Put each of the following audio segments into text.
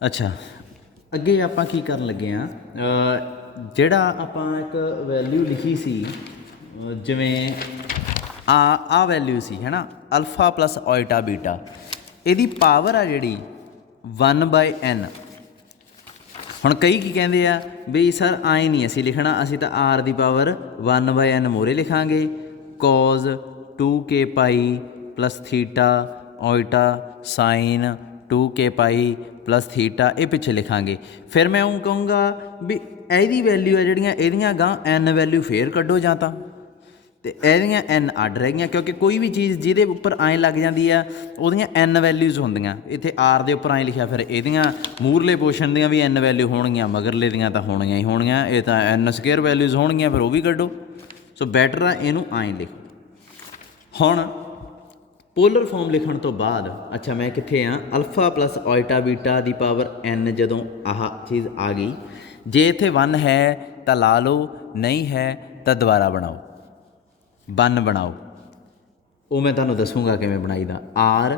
ਅੱਛਾ, ਅੱਗੇ ਆਪਾਂ ਕੀ ਕਰਨ ਲੱਗੇ ਹਾਂ, ਜਿਹੜਾ ਆਪਾਂ ਇੱਕ ਵੈਲਿਊ ਲਿਖੀ ਸੀ, ਜਿਵੇਂ ਆ ਵੈਲਿਊ ਸੀ ਹੈ ਨਾ, ਅਲਫਾ ਪਲਸ ਓਇਟਾ ਬੀਟਾ, ਇਹਦੀ ਪਾਵਰ ਆ ਜਿਹੜੀ 1/n। ਹੁਣ ਕਈ ਕੀ ਕਹਿੰਦੇ ਆ ਵੀ ਸਰ ਆਏ ਨਹੀਂ ਅਸੀਂ ਲਿਖਣਾ, ਅਸੀਂ ਤਾਂ ਆਰ ਦੀ ਪਾਵਰ 1/n ਮੋਰੇ ਲਿਖਾਂਗੇ, ਕੋਜ਼ 2k ਪਾਈ ਪਲਸ ਥੀਟਾ ਓਇਟਾ ਸਾਈਨ 2k ਪਾਈ ਪਲਸ ਥੀਟਾ ਇਹ ਪਿੱਛੇ ਲਿਖਾਂਗੇ। ਫਿਰ ਮੈਂ ਉਹ ਕਹੂੰਗਾ ਵੀ ਇਹਦੀ ਵੈਲਿਊ ਆ ਜਿਹੜੀਆਂ ਇਹਦੀਆਂ ਗਾਂ ਐਨ ਵੈਲਿਊ ਫੇਰ ਕੱਢੋ ਜਾਂ ਤਾਂ, ਅਤੇ ਇਹਦੀਆਂ ਐਨ ਅੱਡ ਰਹਿ ਗਈਆਂ, ਕਿਉਂਕਿ ਕੋਈ ਵੀ ਚੀਜ਼ ਜਿਹਦੇ ਉੱਪਰ ਐਂ ਲੱਗ ਜਾਂਦੀ ਆ ਉਹਦੀਆਂ ਐਨ ਵੈਲਿਊਜ਼ ਹੁੰਦੀਆਂ। ਇੱਥੇ ਆਰ ਦੇ ਉੱਪਰ ਐਂ ਲਿਖਿਆ, ਫਿਰ ਇਹਦੀਆਂ ਮੂਹਰਲੇ ਪੋਰਸ਼ਨ ਦੀਆਂ ਵੀ ਐਨ ਵੈਲਿਊ ਹੋਣਗੀਆਂ, ਮਗਰਲੇ ਦੀਆਂ ਤਾਂ ਹੋਣਗੀਆਂ ਹੀ ਹੋਣਗੀਆਂ, ਇਹ ਤਾਂ ਐਨ ਸਕੇਅਰ ਵੈਲਿਊਜ਼ ਹੋਣਗੀਆਂ, ਫਿਰ ਉਹ ਵੀ ਕੱਢੋ। ਸੋ ਬੈਟਰ ਆ ਇਹਨੂੰ ਐਂ ਲਿਖੋ। ਹੁਣ ਪੋਲਰ ਫਾਰਮ ਲਿਖਣ ਤੋਂ ਬਾਅਦ ਅੱਛਾ ਮੈਂ ਕਿੱਥੇ ਆ, ਅਲਫਾ ਪਲਸ ਓਇਟਾ ਬੀਟਾ ਦੀ ਪਾਵਰ ਐਨ ਜਦੋਂ ਆਹ ਚੀਜ਼ ਆ ਗਈ, ਜੇ ਇੱਥੇ 1 ਹੈ ਤਾਂ ਲਾ ਲਓ, ਨਹੀਂ ਹੈ ਤਾਂ ਦੁਬਾਰਾ ਬਣਾਓ, 1 ਬਣਾਓ। ਉਹ ਮੈਂ ਤੁਹਾਨੂੰ ਦੱਸੂਗਾ ਕਿਵੇਂ ਬਣਾਈਦਾ। ਆਰ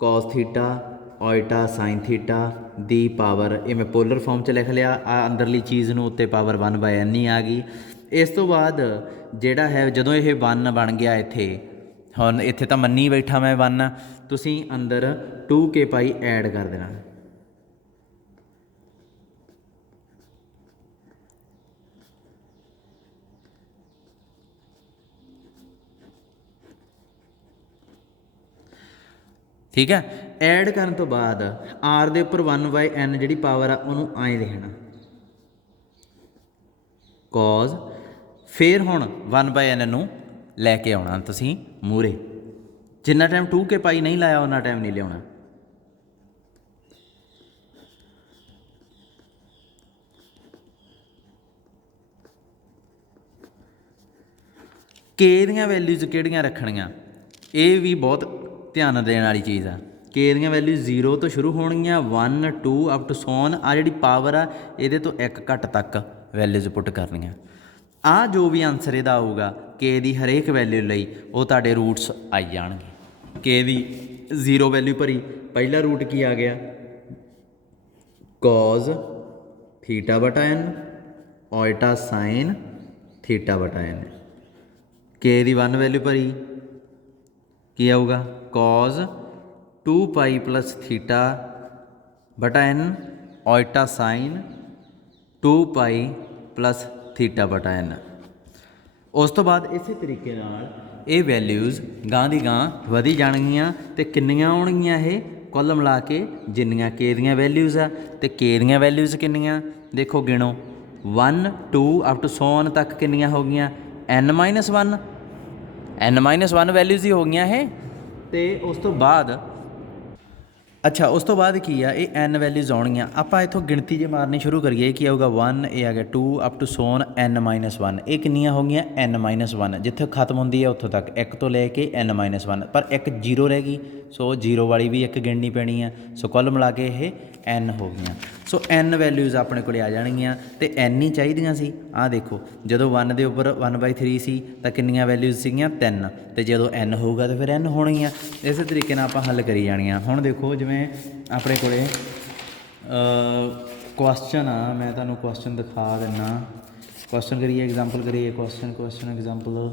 ਕੋਸ ਥੀਟਾ ਓਇਟਾ ਸਾਈਨ ਥੀਟਾ ਦੀ ਪਾਵਰ, ਇਹ ਮੈਂ ਪੋਲਰ ਫਾਰਮ 'ਚ ਲਿਖ ਲਿਆ, ਆ ਅੰਦਰਲੀ ਚੀਜ਼ ਨੂੰ ਉੱਤੇ ਪਾਵਰ 1/n ਹੀ ਆ ਗਈ। ਇਸ ਤੋਂ ਬਾਅਦ ਜਿਹੜਾ ਹੈ ਜਦੋਂ ਇਹ 1 ਬਣ ਗਿਆ ਇੱਥੇ, ਹੁਣ ਇੱਥੇ ਤਾਂ ਮੰਨੀ ਬੈਠਾ ਮੈਂ 1, ਤੁਸੀਂ ਅੰਦਰ 2k ਪਾਈ ਐਡ ਕਰ ਦੇਣਾ। ਠੀਕ ਹੈ, ਐਡ ਕਰਨ ਤੋਂ ਬਾਅਦ ਆਰ ਦੇ ਉੱਪਰ 1/n ਜਿਹੜੀ ਪਾਵਰ ਆ ਉਹਨੂੰ ਐਂ ਲਿਖਣਾ, ਕੋਜ਼, ਫਿਰ ਹੁਣ 1/n ਨੂੰ ਲੈ ਕੇ ਆਉਣਾ ਤੁਸੀਂ ਮੂਹਰੇ। ਜਿੰਨਾ ਟਾਈਮ 2k ਪਾਈ ਨਹੀਂ ਲਾਇਆ ਉਹਨਾਂ ਟਾਈਮ ਨਹੀਂ ਲਿਆਉਣਾ। ਕੇ ਦੀਆਂ ਵੈਲਿਊਜ਼ ਕਿਹੜੀਆਂ ਰੱਖਣੀਆਂ, ਇਹ ਵੀ ਬਹੁਤ ਧਿਆਨ ਦੇਣ ਵਾਲੀ ਚੀਜ਼ ਆ। ਕੇ ਦੀਆਂ ਵੈਲਿਊ 0 ਤੋਂ ਸ਼ੁਰੂ ਹੋਣਗੀਆਂ, 1 2 ਅਪ ਟੂ ਸੋਨ, ਆ ਜਿਹੜੀ ਪਾਵਰ ਆ ਇਹਦੇ ਤੋਂ 1 ਘੱਟ ਤੱਕ ਵੈਲਿਊਜ਼ ਪੁੱਟ ਕਰਨੀਆਂ। ਆ ਜੋ ਵੀ ਆਨਸਰ ਇਹਦਾ ਆਊਗਾ ਕੇ ਦੀ ਹਰੇਕ ਵੈਲਿਊ ਲਈ, ਉਹ ਤੁਹਾਡੇ ਰੂਟਸ ਆਈ ਜਾਣਗੇ। ਕੇ ਦੀ 0 ਵੈਲਿਊ ਭਰੀ, ਪਹਿਲਾ ਰੂਟ ਕੀ ਆ ਗਿਆ, ਕੋਜ਼ ਥੀਟਾ ਬਟਾ ਐਨ ਓਇਟਾ ਸਾਈਨ ਥੀਟਾ ਬਟਾ ਐਨ। ਕੇ ਦੀ 1 ਵੈਲਿਊ ਭਰੀ, ਕੀ ਆਊਗਾ, ਕੋਜ਼ 2 ਪਾਈ ਪਲਸ ਥੀਟਾ ਬਟਾ ਐਨ ਓਇਟਾ ਸਾਈਨ 2 ਪਾਈ ਪਲਸ ਥੀਟਾ ਬਟਾ ਐਨ। ਉਸ ਤੋਂ ਬਾਅਦ ਇਸੇ ਤਰੀਕੇ ਨਾਲ ਇਹ ਵੈਲਿਊਜ਼ ਗਾਂ ਦੀ ਗਾਂ ਵਧੀ ਜਾਣਗੀਆਂ, ਅਤੇ ਕਿੰਨੀਆਂ ਆਉਣਗੀਆਂ ਇਹ ਕੁੱਲ ਮਿਲਾ ਕੇ, ਜਿੰਨੀਆਂ ਕੇ ਦੀਆਂ ਵੈਲਿਊਜ਼ ਆ, ਅਤੇ ਕੇ ਦੀਆਂ ਵੈਲਿਊਜ਼ ਕਿੰਨੀਆਂ ਦੇਖੋ ਗਿਣੋ, 1 2 ਅਪ ਟੂ ਸੋਨ ਤੱਕ ਕਿੰਨੀਆਂ ਹੋ ਗਈਆਂ, n-1, n-1 ਵੈਲਿਊਜ਼ ਹੀ ਹੋ ਗਈਆਂ ਇਹ। ਅਤੇ ਉਸ ਤੋਂ ਬਾਅਦ ਅੱਛਾ ਉਸ ਤੋਂ ਬਾਅਦ ਕੀ ਆ, ਇਹ n ਵੈਲਿਊਜ਼ ਆਉਣਗੀਆਂ। ਆਪਾਂ ਇੱਥੋਂ ਗਿਣਤੀ ਜੇ ਮਾਰਨੀ ਸ਼ੁਰੂ ਕਰੀਏ, ਇਹ ਕੀ ਆਊਗਾ, 1, ਇਹ ਆ ਗਿਆ 2 ਅਪ ਟੂ ਸੋਨ n-1, ਇਹ ਕਿੰਨੀਆਂ ਹੋ ਗਈਆਂ, n-1, ਜਿੱਥੇ ਖਤਮ ਹੁੰਦੀ ਹੈ ਉੱਥੋਂ ਤੱਕ 1 ਤੋਂ ਲੈ ਕੇ n-1, ਪਰ ਇੱਕ 0 ਰਹਿ ਗਈ, ਸੋ 0 ਵਾਲੀ ਵੀ ਇੱਕ ਗਿਣਨੀ ਪੈਣੀ ਆ। ਸੋ ਕੁੱਲ ਮਿਲਾ ਕੇ ਇਹ n ਹੋ ਗਈਆਂ। ਸੋ n ਵੈਲਿਊਜ਼ ਆਪਣੇ ਕੋਲ ਆ ਜਾਣਗੀਆਂ, ਅਤੇ n ਹੀ ਚਾਹੀਦੀਆਂ ਸੀ। ਆਹ ਦੇਖੋ, ਜਦੋਂ 1 ਦੇ ਉੱਪਰ 1/3 ਸੀ ਤਾਂ ਕਿੰਨੀਆਂ ਵੈਲਿਊਜ਼ ਸੀਗੀਆਂ, 3, ਅਤੇ ਜਦੋਂ n ਹੋਊਗਾ ਤਾਂ ਫਿਰ n ਹੋਣਗੀਆਂ। ਇਸੇ ਤਰੀਕੇ ਨਾਲ ਆਪਾਂ ਹੱਲ ਕਰੀ ਜਾਣੀਆਂ। ਹੁਣ ਦੇਖੋ, ਜਿਵੇਂ ਆਪਣੇ ਕੋਲ ਕੁਐਸਚਨ ਆ, ਮੈਂ ਤੁਹਾਨੂੰ ਕੁਐਸਚਨ ਦਿਖਾ ਦਿੰਦਾ। ਕੁਐਸਚਨ ਕਰੀਏ, ਐਗਜ਼ਾਮਪਲ ਕਰੀਏ, ਕੁਐਸਚਨ ਐਗਜ਼ਾਮਪਲ।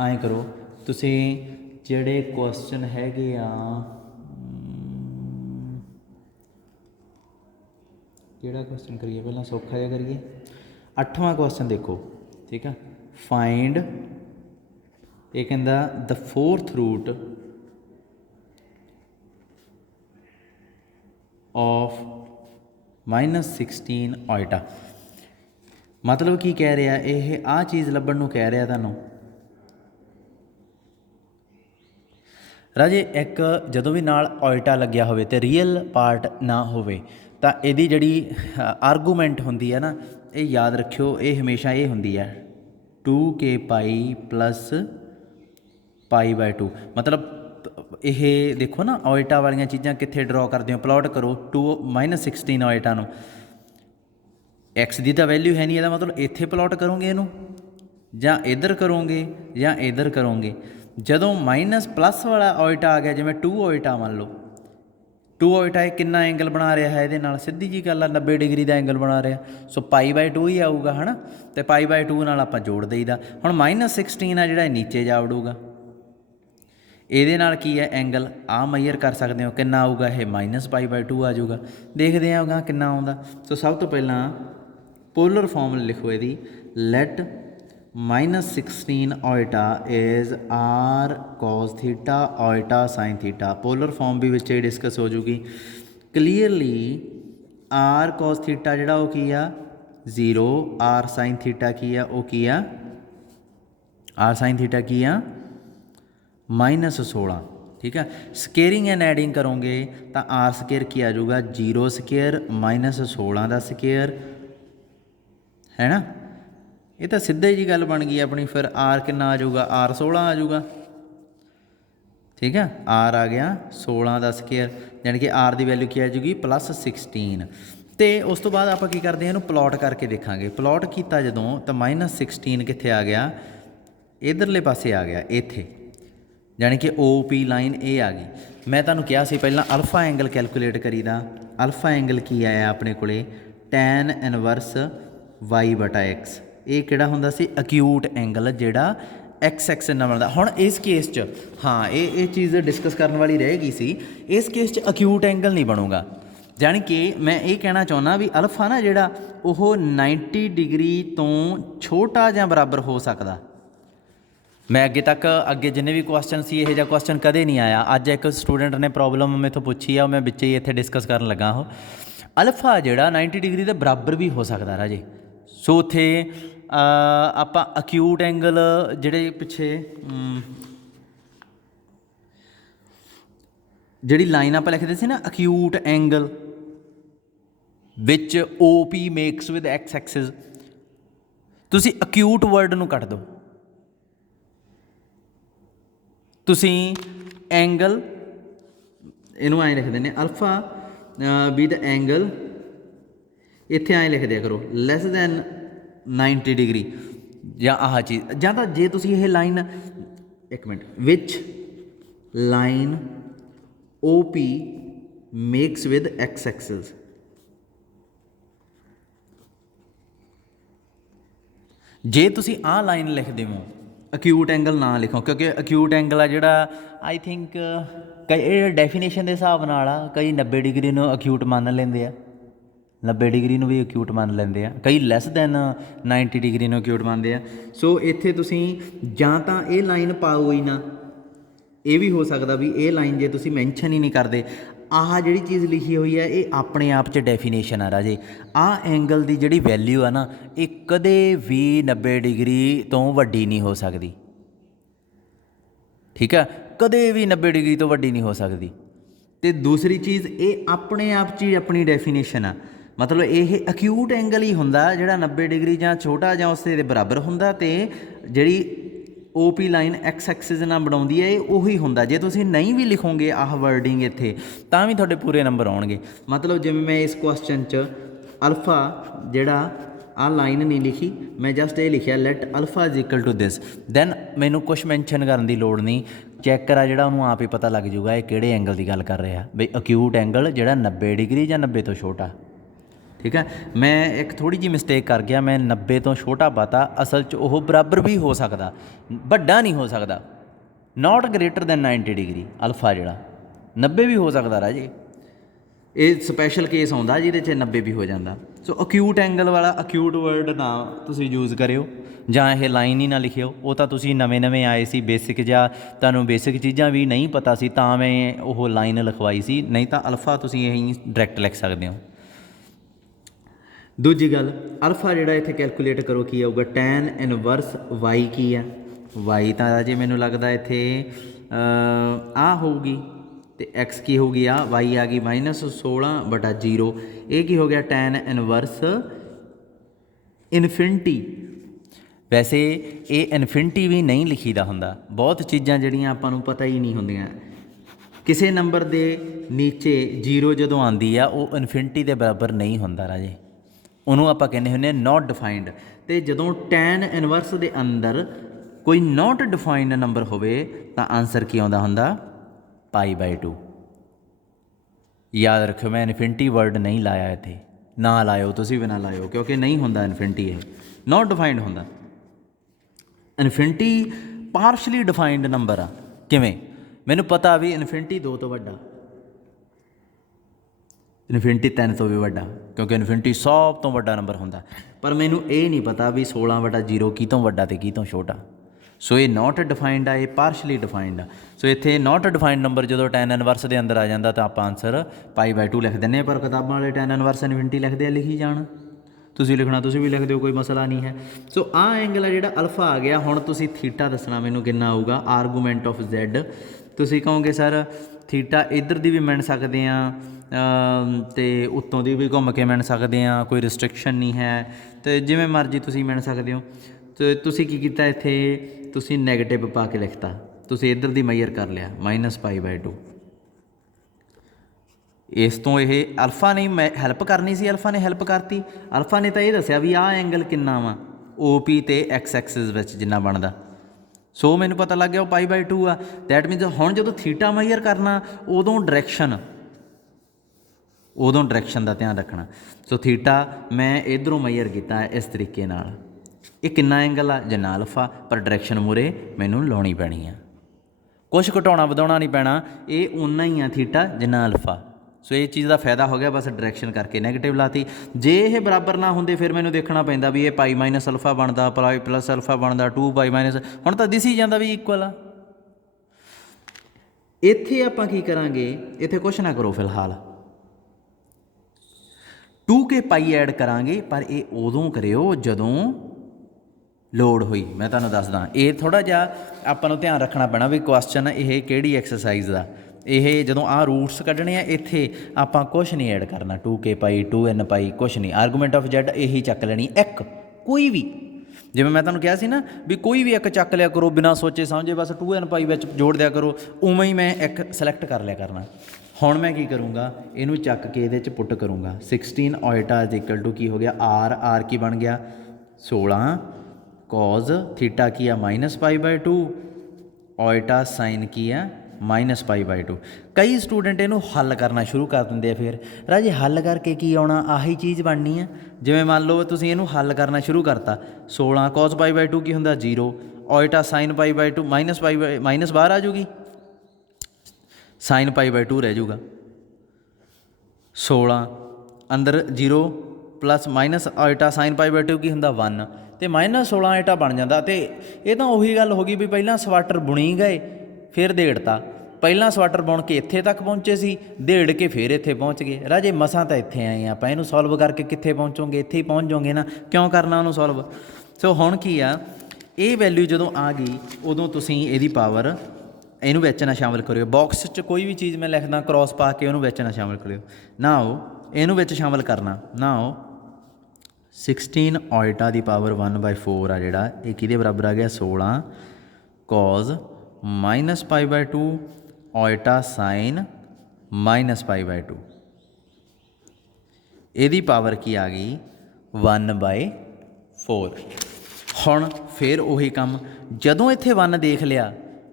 ਐਂ ਕਰੋ ਤੁਸੀਂ, ਜਿਹੜੇ ਕੁਐਸਚਨ ਹੈਗੇ ਆ, ਕਿਹੜਾ ਕੁਐਸਚਨ ਕਰੀਏ, ਪਹਿਲਾਂ ਸੌਖਾ ਜਿਹਾ ਕਰੀਏ। 8ਵਾਂ ਕੁਐਸਚਨ ਦੇਖੋ, ਠੀਕ ਆ। ਫਾਈਂਡ, ਇਹ ਕਹਿੰਦਾ ਦ 4th ਰੂਟ ਆਫ -16 ਓਇਟਾ। ਮਤਲਬ ਕੀ ਕਹਿ ਰਿਹਾ, ਇਹ ਆਹ ਚੀਜ਼ ਲੱਭਣ ਨੂੰ ਕਹਿ ਰਿਹਾ ਤੁਹਾਨੂੰ। ਰਾਜੇ ਇੱਕ ਜਦੋਂ ਵੀ ਨਾਲ ਓਇਟਾ ਲੱਗਿਆ ਹੋਵੇ ਅਤੇ ਰੀਅਲ ਪਾਰਟ ਨਾ ਹੋਵੇ, ਤਾਂ ਇਹਦੀ ਜਿਹੜੀ ਆਰਗੂਮੈਂਟ ਹੁੰਦੀ ਹੈ ਨਾ, ਇਹ ਯਾਦ ਰੱਖਿਓ, ਇਹ ਹਮੇਸ਼ਾ ਇਹ ਹੁੰਦੀ ਹੈ 2k ਪਾਈ ਪਲਸ π/2। ਮਤਲਬ ਇਹ ਦੇਖੋ ਨਾ, ਓਇਟਾ ਵਾਲੀਆਂ ਚੀਜ਼ਾਂ ਕਿੱਥੇ ਡਰੋ ਕਰਦੇ ਹੋ, ਪਲੋਟ ਕਰੋ 2 -16 ਓਇਟਾ ਨੂੰ। ਐਕਸ ਦੀ ਤਾਂ ਵੈਲਿਊ ਹੈ ਨਹੀਂ, ਇਹਦਾ ਮਤਲਬ ਇੱਥੇ ਪਲੋਟ ਕਰੋਗੇ ਇਹਨੂੰ, ਜਾਂ ਇੱਧਰ ਕਰੋਗੇ, ਜਾਂ ਇੱਧਰ ਕਰੋਗੇ। ਜਦੋਂ ਮਾਈਨਸ ਪਲੱਸ ਵਾਲਾ ਓਇਟਾ ਆ ਗਿਆ, ਜਿਵੇਂ 2 ਓਇਟਾ ਮੰਨ ਲਓ, 2 ਆਇਟਾ ਕਿੰਨਾ ਐਂਗਲ ਬਣਾ ਰਿਹਾ ਹੈ ਇਹਦੇ ਨਾਲ, ਸਿੱਧੀ ਜੀ ਗੱਲ ਆ 90 ਡਿਗਰੀ ਦਾ ਐਂਗਲ ਬਣਾ ਰਿਹਾ, ਸੋ π/2 ਹੀ ਆਊਗਾ ਹੈ ਨਾ, ਅਤੇ π/2 ਨਾਲ ਆਪਾਂ ਜੋੜ ਦਈਦਾ। ਹੁਣ -16 ਆ ਜਿਹੜਾ ਇਹ ਨੀਚੇ ਜਾ ਵੜੂਗਾ, ਇਹਦੇ ਨਾਲ ਕੀ ਹੈ ਐਂਗਲ ਆ ਮੈਜ਼ਰ ਕਰ ਸਕਦੇ ਹੋ ਕਿੰਨਾ ਆਊਗਾ, ਇਹ -π/2 ਆ ਜਾਊਗਾ। ਦੇਖਦੇ ਹਾਂ ਅਗਾਂਹ ਕਿੰਨਾ ਆਉਂਦਾ। ਸੋ ਸਭ ਤੋਂ ਪਹਿਲਾਂ ਪੋਲਰ ਫਾਰਮ ਲਿਖੋ ਇਹਦੀ, let -16 iota is r cos θ iota sin θ। Polar form ਵੀ ਵਿੱਚ ਹੀ ਡਿਸਕਸ ਹੋ ਜੂਗੀ। ਕਲੀਅਰਲੀ r cos θ ਜਿਹੜਾ ਉਹ ਕੀ ਆ 0, r sin θ ਕੀ ਆ ਉਹ ਕੀ ਆ, r sin θ ਕੀ ਆ -16। ਠੀਕ ਹੈ, ਸਕੇਅਰਿੰਗ ਐਂਡ ਐਡਿੰਗ ਕਰੋਗੇ ਤਾਂ ਆਰ ਸਕੇਅਰ ਕੀ ਆ ਜਾਊਗਾ 0 ਸਕੇਅਰ -16 ਦਾ ਸਕੇਅਰ ਹੈ ਨਾ। ਇਹ ਤਾਂ ਸਿੱਧੇ ਜੀ ਗੱਲ ਬਣ ਗਈ ਆਪਣੀ। ਫਿਰ ਆਰ ਕਿੰਨਾ ਆ ਜਾਊਗਾ, ਆਰ 16 ਆ ਜਾਊਗਾ। ਠੀਕ ਹੈ, ਆਰ ਆ ਗਿਆ 16 ਦਾ ਸਕੇਅਰ, ਯਾਨੀ ਕਿ ਆਰ ਦੀ ਵੈਲਿਊ ਕੀ ਆ ਜਾਊਗੀ +16। ਅਤੇ ਉਸ ਤੋਂ ਬਾਅਦ ਆਪਾਂ ਕੀ ਕਰਦੇ ਹਾਂ ਇਹਨੂੰ ਪਲੋਟ ਕਰਕੇ ਦੇਖਾਂਗੇ। ਪਲੋਟ ਕੀਤਾ ਜਦੋਂ ਤਾਂ -16 ਕਿੱਥੇ ਆ ਗਿਆ, ਇੱਧਰਲੇ ਪਾਸੇ ਆ ਗਿਆ ਇੱਥੇ, ਯਾਨੀ ਕਿ OP ਲਾਈਨ ਇਹ ਆ ਗਈ। ਮੈਂ ਤੁਹਾਨੂੰ ਕਿਹਾ ਸੀ ਪਹਿਲਾਂ ਅਲਫਾ ਐਂਗਲ ਕੈਲਕੂਲੇਟ ਕਰੀਦਾ। ਅਲਫਾ ਐਂਗਲ ਕੀ ਆਇਆ ਆਪਣੇ ਕੋਲੇ tan ਇਨਵਰਸ y/x। ਇਹ ਕਿਹੜਾ ਹੁੰਦਾ ਸੀ, ਅਕਿਊਟ ਐਂਗਲ ਜਿਹੜਾ x ਨਾਲ ਬਣਦਾ। ਹੁਣ ਇਸ ਕੇਸ 'ਚ ਹਾਂ ਇਹ ਚੀਜ਼ ਡਿਸਕਸ ਕਰਨ ਵਾਲੀ ਰਹਿ ਗਈ ਸੀ। ਇਸ ਕੇਸ 'ਚ ਅਕਿਊਟ ਐਂਗਲ ਨਹੀਂ ਬਣੂਗਾ, ਜਾਣੀ ਕਿ ਮੈਂ ਇਹ ਕਹਿਣਾ ਚਾਹੁੰਦਾ ਵੀ ਅਲਫਾ ਨਾ ਜਿਹੜਾ ਉਹ 90 ਡਿਗਰੀ ਤੋਂ ਛੋਟਾ ਜਾਂ ਬਰਾਬਰ ਹੋ ਸਕਦਾ। ਮੈਂ ਅੱਗੇ ਜਿੰਨੇ ਵੀ ਕੁਐਸਚਨ ਸੀ ਇਹੋ ਜਿਹਾ ਕੁਐਸਚਨ ਕਦੇ ਨਹੀਂ ਆਇਆ। ਅੱਜ ਇੱਕ ਸਟੂਡੈਂਟ ਨੇ ਪ੍ਰੋਬਲਮ ਮੈਥੋਂ ਪੁੱਛੀ ਆ, ਉਹ ਮੈਂ ਵਿੱਚ ਹੀ ਇੱਥੇ ਡਿਸਕਸ ਕਰਨ ਲੱਗਾ। ਉਹ ਅਲਫਾ ਜਿਹੜਾ 90 ਡਿਗਰੀ ਦੇ ਬਰਾਬਰ ਵੀ ਹੋ ਸਕਦਾ ਰਾਜੇ। ਸੋ ਉੱਥੇ ਆਪਾਂ ਅਕਿਊਟ ਐਂਗਲ ਜਿਹੜੇ ਪਿੱਛੇ ਜਿਹੜੀ ਲਾਈਨ ਆਪਾਂ ਲਿਖਦੇ ਸੀ ਨਾ, ਅਕਿਊਟ ਐਂਗਲ ਵਿੱਚ OP makes with x Axis, ਤੁਸੀਂ ਅਕਿਊਟ ਵਰਡ ਨੂੰ ਕੱਟ ਦਿਓ। ਤੁਸੀਂ ਐਂਗਲ ਇਹਨੂੰ ਐਂ ਲਿਖ ਦਿੰਦੇ ਅਲਫਾ ਵੀ ਦਾ ਐਂਗਲ, ਇੱਥੇ ਐਂ ਲਿਖ ਦਿਆ ਕਰੋ ਲੈਸ ਦੈਨ 90 ਡਿਗਰੀ ਜਾਂ ਆਹ ਚੀਜ਼। ਜਾਂ ਤਾਂ ਜੇ ਤੁਸੀਂ ਇਹ ਲਾਈਨ ਇੱਕ ਮਿੰਟ ਵਿੱਚ line OP makes with x Axis, ਜੇ ਤੁਸੀਂ ਆਹ ਲਾਈਨ ਲਿਖਦੇ ਹੋ ਅਕਿਊਟ ਐਂਗਲ ਨਾ ਲਿਖੋ, ਕਿਉਂਕਿ ਅਕਿਊਟ ਐਂਗਲ ਆ ਜਿਹੜਾ ਆਈ ਥਿੰਕ ਕਈ ਇਹ ਡੈਫੀਨੇਸ਼ਨ ਦੇ ਹਿਸਾਬ ਨਾਲ ਆ, ਕਈ 90 ਡਿਗਰੀ ਨੂੰ ਅਕਿਊਟ ਮੰਨ ਲੈਂਦੇ ਆ, 90 ਡਿਗਰੀ ਨੂੰ ਵੀ ਅਕਿਊਟ ਮੰਨ ਲੈਂਦੇ ਆ, ਕਈ ਲੈਸ ਦੈਨ 90 ਡਿਗਰੀ ਨੂੰ ਅਕਿਊਟ ਮੰਨਦੇ ਆ। ਸੋ ਇੱਥੇ ਤੁਸੀਂ ਜਾਂ ਤਾਂ ਇਹ ਲਾਈਨ ਪਾਓ ਹੀ ਨਾ, ਇਹ ਵੀ ਹੋ ਸਕਦਾ ਵੀ ਇਹ ਲਾਈਨ ਜੇ ਤੁਸੀਂ ਮੈਂਸ਼ਨ ਹੀ ਨਹੀਂ ਕਰਦੇ। ਆਹ ਜਿਹੜੀ ਚੀਜ਼ ਲਿਖੀ ਹੋਈ ਹੈ ਇਹ ਆਪਣੇ ਆਪ 'ਚ ਡੈਫੀਨੇਸ਼ਨ ਆ ਰਾਜੇ। ਆਹ ਐਂਗਲ ਦੀ ਜਿਹੜੀ ਵੈਲਿਊ ਆ ਨਾ ਇਹ ਕਦੇ ਵੀ 90 ਡਿਗਰੀ ਤੋਂ ਵੱਡੀ ਨਹੀਂ ਹੋ ਸਕਦੀ। ਠੀਕ ਹੈ, ਕਦੇ ਵੀ 90 ਡਿਗਰੀ ਤੋਂ ਵੱਡੀ ਨਹੀਂ ਹੋ ਸਕਦੀ। ਅਤੇ ਦੂਸਰੀ ਚੀਜ਼ ਇਹ ਆਪਣੇ ਆਪ 'ਚ ਹੀ ਆਪਣੀ ਡੈਫੀਨੇਸ਼ਨ ਆ, ਮਤਲਬ ਇਹ ਅਕਿਊਟ ਐਂਗਲ ਹੀ ਹੁੰਦਾ ਜਿਹੜਾ 90 ਡਿਗਰੀ ਜਾਂ ਛੋਟਾ ਜਾਂ ਉਸ ਦੇ ਬਰਾਬਰ ਹੁੰਦਾ, ਅਤੇ ਜਿਹੜੀ OP ਲਾਈਨ x ਐਕਸਿਸ ਨਾਲ ਬਣਾਉਂਦੀ ਹੈ ਇਹ ਉਹੀ ਹੁੰਦਾ। ਜੇ ਤੁਸੀਂ ਨਹੀਂ ਵੀ ਲਿਖੋਗੇ ਆਹ ਵਰਡਿੰਗ ਇੱਥੇ ਤਾਂ ਵੀ ਤੁਹਾਡੇ ਪੂਰੇ ਨੰਬਰ ਆਉਣਗੇ। ਮਤਲਬ ਜਿਵੇਂ ਮੈਂ ਇਸ ਕੁਐਸਚਨ 'ਚ ਅਲਫਾ ਜਿਹੜਾ ਆਹ ਲਾਈਨ ਨਹੀਂ ਲਿਖੀ, ਮੈਂ ਜਸਟ ਇਹ ਲਿਖਿਆ let alpha is equal to this, then ਮੈਨੂੰ ਕੁਛ ਮੈਂਸ਼ਨ ਕਰਨ ਦੀ ਲੋੜ ਨਹੀਂ। ਚੈੱਕਰ ਆ ਜਿਹੜਾ ਉਹਨੂੰ ਆਪ ਹੀ ਪਤਾ ਲੱਗ ਜੂਗਾ ਇਹ ਕਿਹੜੇ ਐਂਗਲ ਦੀ ਗੱਲ ਕਰ ਰਿਹਾ ਬਈ ਅਕਿਊਟ ਐਂਗਲ ਜਿਹੜਾ 90 ਡਿਗਰੀ ਜਾਂ 90 ਤੋਂ ਛੋਟਾ। ਠੀਕ ਹੈ, ਮੈਂ ਇੱਕ ਥੋੜ੍ਹੀ ਜਿਹੀ ਮਿਸਟੇਕ ਕਰ ਗਿਆ, ਮੈਂ 90 ਤੋਂ ਛੋਟਾ ਪਾਤਾ, ਅਸਲ 'ਚ ਉਹ ਬਰਾਬਰ ਵੀ ਹੋ ਸਕਦਾ, ਵੱਡਾ ਨਹੀਂ ਹੋ ਸਕਦਾ। ਨਾਟ ਗ੍ਰੇਟਰ ਦੈਨ 90 ਡਿਗਰੀ ਅਲਫਾ ਜਿਹੜਾ 90 ਵੀ ਹੋ ਸਕਦਾ ਰਾਜੇ। ਇਹ ਸਪੈਸ਼ਲ ਕੇਸ ਆਉਂਦਾ ਜਿਹਦੇ 'ਚ 90 ਵੀ ਹੋ ਜਾਂਦਾ। ਸੋ ਅਕਿਊਟ ਐਂਗਲ ਵਾਲਾ ਅਕਿਊਟ ਵਰਡ ਨਾ ਤੁਸੀਂ ਯੂਜ਼ ਕਰਿਓ, ਜਾਂ ਇਹ ਲਾਈਨ ਹੀ ਨਾ ਲਿਖਿਓ। ਉਹ ਤਾਂ ਤੁਸੀਂ ਨਵੇਂ ਆਏ ਸੀ ਬੇਸਿਕ, ਜਾਂ ਤੁਹਾਨੂੰ ਬੇਸਿਕ ਚੀਜ਼ਾਂ ਵੀ ਨਹੀਂ ਪਤਾ ਸੀ ਤਾਂ ਮੈਂ ਉਹ ਲਾਈਨ ਲਿਖਵਾਈ ਸੀ, ਨਹੀਂ ਤਾਂ ਅਲਫਾ ਤੁਸੀਂ ਇਹੀ ਡਾਇਰੈਕਟ ਲਿਖ ਸਕਦੇ ਹੋ। ਦੂਜੀ ਗੱਲ ਅਲਫਾ ਜਿਹੜਾ ਇੱਥੇ ਕੈਲਕੂਲੇਟ ਕਰੋ ਕੀ ਆਊਗਾ, tan ਇਨਵਰਸ y ਕੀ ਆ, y ਤਾਂ ਰਾਜੇ ਮੈਨੂੰ ਲੱਗਦਾ ਇੱਥੇ ਆਹ ਹੋਊਗੀ, ਅਤੇ x ਕੀ ਹੋਊਗੀ ਆ y ਆ ਗਈ -16/0। ਇਹ ਕੀ ਹੋ ਗਿਆ tan ਇਨਵਰਸ ਇਨਫਿਨਿਟੀ। ਵੈਸੇ ਇਹ ਇਨਫਿਨਿਟੀ ਵੀ ਨਹੀਂ ਲਿਖੀਦਾ ਹੁੰਦਾ, ਬਹੁਤ ਚੀਜ਼ਾਂ ਜਿਹੜੀਆਂ ਆਪਾਂ ਨੂੰ ਪਤਾ ਹੀ ਨਹੀਂ ਹੁੰਦੀਆਂ। ਕਿਸੇ ਨੰਬਰ ਦੇ ਨੀਚੇ 0 ਜਦੋਂ ਆਉਂਦੀ ਆ ਉਹ ਇਨਫਿਨਿਟੀ ਦੇ ਬਰਾਬਰ ਨਹੀਂ ਹੁੰਦਾ ਰਾਜੇ, ਉਹਨੂੰ ਆਪਾਂ ਕਹਿੰਦੇ ਹੁੰਦੇ ਹਾਂ ਨੋਟ ਡਿਫਾਈਨਡ। ਅਤੇ ਜਦੋਂ tan ਇਨਵਰਸ ਦੇ ਅੰਦਰ ਕੋਈ ਨੋਟ ਡਿਫਾਈਨਡ ਨੰਬਰ ਹੋਵੇ ਤਾਂ ਆਨਸਰ ਕੀ ਆਉਂਦਾ ਹੁੰਦਾ π/2। याद रखियो मैं इन्फिनिटी वर्ड नहीं लाया इत्थे, ना लायो, तुसीं भी ना लायो, क्योंकि नहीं होंदा इन्फिनिटी, ये नॉट डिफाइंड होंदा। इन्फिनिटी पार्शली डिफाइंड नंबर आ। किवें? मैनूं पता भी इन्फिनिटी 2 तो वड्डा, इन्फिनिटी 3 तो भी वड्डा, क्योंकि इन्फिनिटी सब तो वड्डा नंबर होंदा। पर मैनूं ये नहीं पता भी 16/0 की तो वड्डा ते की तो छोटा। सो ये नॉट डिफाइंड आ, ये पार्शली डिफाइंड आ। सो इत्थे नॉट डिफाइंड नंबर जो tan इनवर्स के अंदर आ जाता तो आप आंसर π/2 लिख दें, पर किताबों वाले tan इनवर्स इन्फिनिटी लिखते हैं, लिखी जाण, तुसीं लिखना तुसीं भी लिख दिओ, कोई मसला नहीं है। सो आ एंगल है जिहड़ा अल्फा आ गया। हुण तुसीं थीटा दसना मैनूं किन्ना आऊगा, आर्गूमेंट ऑफ Z। तुसीं कहोगे सर थीटा इधर दी भी मिल सकते हैं तो उत्तों दी भी घूम के मिल सकते हैं, कोई रिस्ट्रिक्शन नहीं है, तो जिवें मर्जी तुसीं मिल सकते हो। तो तुसीं की कीता इत्थे, तुसीं नैगेटिव पा के लिखता, तुसीं इधर दी मैयर कर लिया -π/2। इस तो ये अल्फा ने मैं हैल्प करनी सी, अल्फा ने हैल्प करती। अल्फा ने तो ये दसिया भी आ एंगल किन्ना वा OP ते X एक्सिस विच जिन्ना बनदा। सो मैनूं पता लग गया वो π/2 आ। दैट मीनस हुण जदों थीटा मैयर करना उदों डायरैक्शन का ध्यान रखना। सो थीटा मैं इधरों मैयर किया इस तरीके नाल, ये किन्ना एंगल आ जिन्ना अल्फा, पर डायरैक्शन मूरे मैनूं लाउणी पैनी आ, कुछ घटाउणा वधाउणा नहीं पैना, ये उन्ना ही आ थीटा जिन्ना अल्फा। सो ये चीज़ का फायदा हो गया, बस डायरैक्शन करके नैगेटिव लाती। जे ये बराबर ना होंदे फिर मैनूं देखना पैंदा भी ये π-α बनता, π+α बनता, 2π-, हुण तां दिस ही जांदा भी इक्वल आ। इत्थे आपां की करांगे, इत्थे कुछ ना करो फिलहाल 2k ऐड करांगे, पर ये उदों करियो जदों लोड़ हुई। मैं तुहानूं दसदा ये थोड़ा जिहा आपां नूं ध्यान रखना पैना भी क्वेश्चन ये किहड़ी एक्सरसाइज दा, ये जदों आ रूट्स कड्ढने आ इत्थे आपां कुछ नहीं ऐड करना, 2k 2n कुछ नहीं, आर्गूमेंट ऑफ Z यही चक लेनी एक, कोई भी, जिवें मैं तुहानूं कहा सी ना भी कोई भी एक चक लिया करो बिना सोचे समझे, बस 2n विच जोड़ दिया करो, उवें ही मैं एक सलैक्ट कर लिया करना। हुण मैं की करूँगा, इनू चक के इहदे च पुट करूँगा 16 ओएटा इज इक्वल टू की हो गया R की बन गया 16 कॉज थीटा की है -π/2, ओएटा साइन की है -π/2। कई स्टूडेंट इनू हल करना शुरू कर देंगे, फिर राजे हल करके की आना, आही चीज़ बननी है। जिवें मान लो तुसीं इनू हल करना शुरू करता, 16 cos π/2 की हुंदा 0, ओएटा साइन π/2 माइनस बाहर आ जूगी, साइन π/2 रह जूगा, 16 अंदर 0 प्लस माइनस ओएटा साइन π/2 की हुंदा 1, तो -16 ओएटा बन जाता। तो ये तो उही गल हो गई भी पहला सवाटर बुनी गए फिर देड़ता, पहला सवाटर बुन के इत्थे तक पहुँचे सी, देड़ के फिर इत्थे पहुँच गए। राजे मसां तो इत्थे आए आप, इनू सॉल्व करके कित्थे पहुँचोगे, इत्थे ही पहुँच जाओगे ना, क्यों करना उन्होंने सॉल्व। सो हुण की आ, ये वैल्यू जदों आ गई उदों तुसीं इहदी पावर इनू विच ना शामिल करियो, बॉक्स च कोई भी चीज़ मैं लिखदा क्रॉस पा के उन्होंने विच ना शामिल करियो ना, हो इनू विच शामिल करना ना, हो 16 ओएटा की पावर 1/4 आ जिहड़ा ये किहदे बराबर आ गया 16 कॉज -π/2 ओएटा साइन -π/2, इहदी पावर की आ गई 1/4। हुण फिर उही काम, जदों इत्थे 1 देख लिया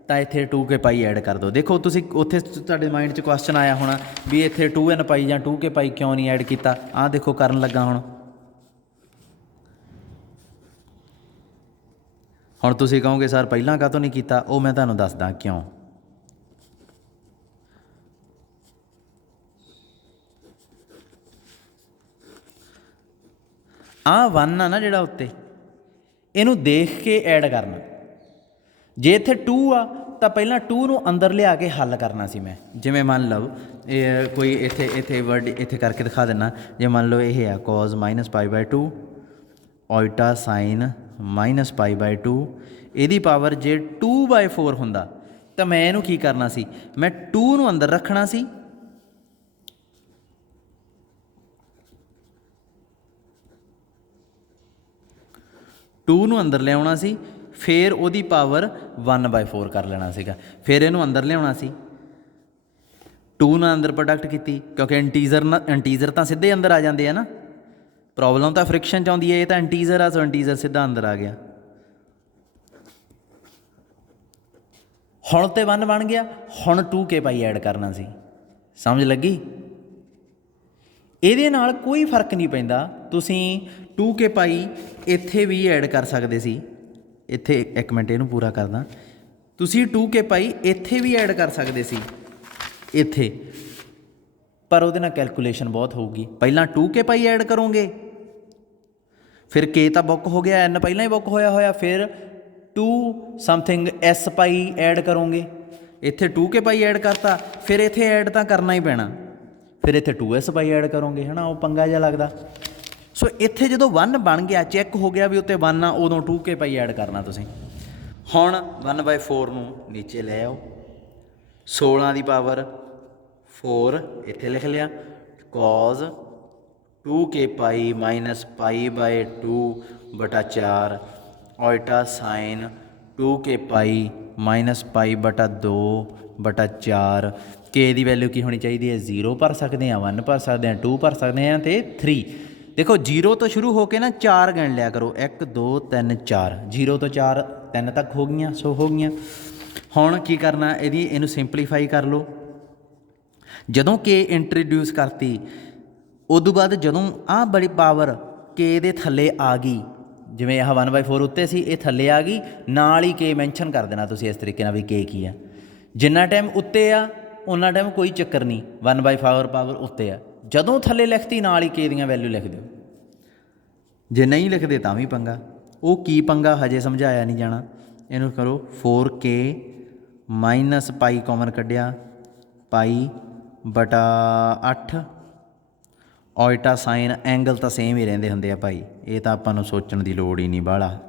तो इत्थे 2k ऐड कर दो। देखो तुसीं उत्थे तुहाडे माइंड च क्वेश्चन आया होना भी इत्थे 2n जां 2k क्यों नहीं ऐड किया, आ देखो करन लगा हुण तुसीं कहोगे सर पहलां काहतों नहीं किया, वो मैं तुहानूं दसदा क्यों। आ 1 आ ना जिहड़ा उत्ते, इनू देख के ऐड करना, जे इत्थे 2 आ तो पहला 2 नूं अंदर लिया के हल करना सी मैं। जिवें मान लो कोई इत्थे वर्ड इत्थे करके दिखा देना, जे मान लो ये है कॉज -π/2 ओएटा साइन -π/2, इहदी पावर जे 2/4 हुंदा तो मैं इनू की करना सी, मैं 2 नूं अंदर रखना सी, टू नूं अंदर लियाउणा सी, फिर उहदी पावर 1/4 कर लेना सीगा, फिर इनू अंदर लियाउणा सी, 2 नाल अंदर प्रोडक्ट की, क्योंकि इंटीजर तो सीधे अंदर आ जाते हैं ना, प्रॉब्लम तो फ्रिक्शन च आउंदी है, ये तो इंटीजर आ, सो इंटीजर सीधा अंदर आ गया। हुण ते 1 बन गया, हुण 2k ऐड करना सी, समझ लगी। ਇਹਦੇ ਨਾਲ ਕੋਈ ਫਰਕ ਨਹੀਂ ਪੈਂਦਾ। ਤੁਸੀਂ 2k ਪਾਈ ਇੱਥੇ ਵੀ ਐਡ ਕਰ ਸਕਦੇ ਸੀ। ਇੱਥੇ ਇੱਕ ਮਿੰਟ ਇਹਨੂੰ ਪੂਰਾ ਕਰਦਾ। ਤੁਸੀਂ 2k ਪਾਈ ਇੱਥੇ ਵੀ ਐਡ ਕਰ ਸਕਦੇ ਸੀ ਇੱਥੇ, ਪਰ ਉਹਦੇ ਨਾਲ ਕੈਲਕੂਲੇਸ਼ਨ ਬਹੁਤ ਹੋਊਗੀ। ਪਹਿਲਾਂ 2k ਪਾਈ ਐਡ ਕਰੋਗੇ, ਫਿਰ k ਤਾਂ ਬੁੱਕ ਹੋ ਗਿਆ, n ਪਹਿਲਾਂ ਹੀ ਬੁੱਕ ਹੋਇਆ, ਫਿਰ 2 ਸਮਥਿੰਗ s ਪਾਈ ਐਡ ਕਰੋਗੇ। ਇੱਥੇ 2k ਪਾਈ ਐਡ ਕਰਤਾ, ਫਿਰ ਇੱਥੇ ਐਡ ਤਾਂ ਕਰਨਾ ਹੀ ਪੈਣਾ, ਫਿਰ ਇੱਥੇ 2s ਪਾਈ ਐਡ ਕਰੋਗੇ, ਹੈ ਨਾ। ਉਹ ਪੰਗਾ ਜਿਹਾ ਲੱਗਦਾ। ਸੋ ਇੱਥੇ ਜਦੋਂ 1 ਬਣ ਗਿਆ, ਚੈੱਕ ਹੋ ਗਿਆ ਵੀ ਉੱਤੇ 1 ਆ, ਉਦੋਂ 2k ਪਾਈ ਐਡ ਕਰਨਾ ਤੁਸੀਂ। ਹੁਣ 1/4 ਨੂੰ ਨੀਚੇ ਲੈ ਆਓ, 16 ਦੀ ਪਾਵਰ 4 ਇੱਥੇ ਲਿਖ ਲਿਆ, cos 2k ਪਾਈ ਮਾਈਨਸ π/2 ਬਟਾ 4 ਉਲਟਾ ਸਾਈਨ 2k ਪਾਈ ਮਾਈਨਸ π/2 ਬਟਾ 4। k ਦੀ ਵੈਲਿਊ ਕੀ ਹੋਣੀ ਚਾਹੀਦੀ ਹੈ? 0 ਭਰ ਸਕਦੇ ਹਾਂ, 1 ਭਰ ਸਕਦੇ ਹਾਂ, 2 ਭਰ ਸਕਦੇ ਹਾਂ ਅਤੇ 3। ਦੇਖੋ 0 ਤੋਂ ਸ਼ੁਰੂ ਹੋ ਕੇ ਨਾ 4 ਗਿਣ ਲਿਆ ਕਰੋ, 1 2 3 4, 0 ਤੋਂ 4 3 ਤੱਕ ਹੋ ਗਈਆਂ। ਸੋ ਹੋ ਗਈਆਂ। ਹੁਣ ਕੀ ਕਰਨਾ, ਇਹਨੂੰ ਸਿੰਪਲੀਫਾਈ ਕਰ ਲਓ। ਜਦੋਂ k ਇੰਟਰੋਡਿਊਸ ਕਰਤੀ, ਉਦੋਂ ਬਾਅਦ ਜਦੋਂ ਆਹ ਬੜੀ ਪਾਵਰ k ਦੇ ਥੱਲੇ ਆ ਗਈ, ਜਿਵੇਂ ਆਹ 1/4 ਉੱਤੇ ਸੀ, ਇਹ ਥੱਲੇ ਆ ਗਈ, ਨਾਲ ਹੀ k ਮੈਂਸ਼ਨ ਕਰ ਦੇਣਾ ਤੁਸੀਂ ਇਸ ਤਰੀਕੇ ਨਾਲ ਵੀ k ਕੀ ਆ। ਜਿੰਨਾ ਟਾਈਮ ਉੱਤੇ ਆ ਉਹਨਾਂ ਟਾਈਮ ਕੋਈ ਚੱਕਰ ਨਹੀਂ, 1/4 ਪਾਵਰ ਉੱਤੇ ਆ। ਜਦੋਂ ਥੱਲੇ ਲਿਖਤੀ ਨਾਲ ਹੀ k ਦੀਆਂ ਵੈਲਿਊ ਲਿਖ ਦਿਓ। ਜੇ ਨਹੀਂ ਲਿਖਦੇ ਤਾਂ ਵੀ ਪੰਗਾ। ਉਹ ਕੀ ਪੰਗਾ ਹਜੇ ਸਮਝਾਇਆ ਨਹੀਂ ਜਾਣਾ। ਇਹਨੂੰ ਕਰੋ 4k ਮਾਈਨਸ ਪਾਈ ਕਾਮਨ ਕੱਢਿਆ, π/8 ਉਲਟਾ ਸਾਈਨ, ਐਂਗਲ ਤਾਂ ਸੇਮ ਹੀ ਰਹਿੰਦੇ ਹੁੰਦੇ ਆ ਭਾਈ, ਇਹ ਤਾਂ ਆਪਾਂ ਨੂੰ ਸੋਚਣ ਦੀ ਲੋੜ ਹੀ ਨਹੀਂ ਬਾਹਲਾ।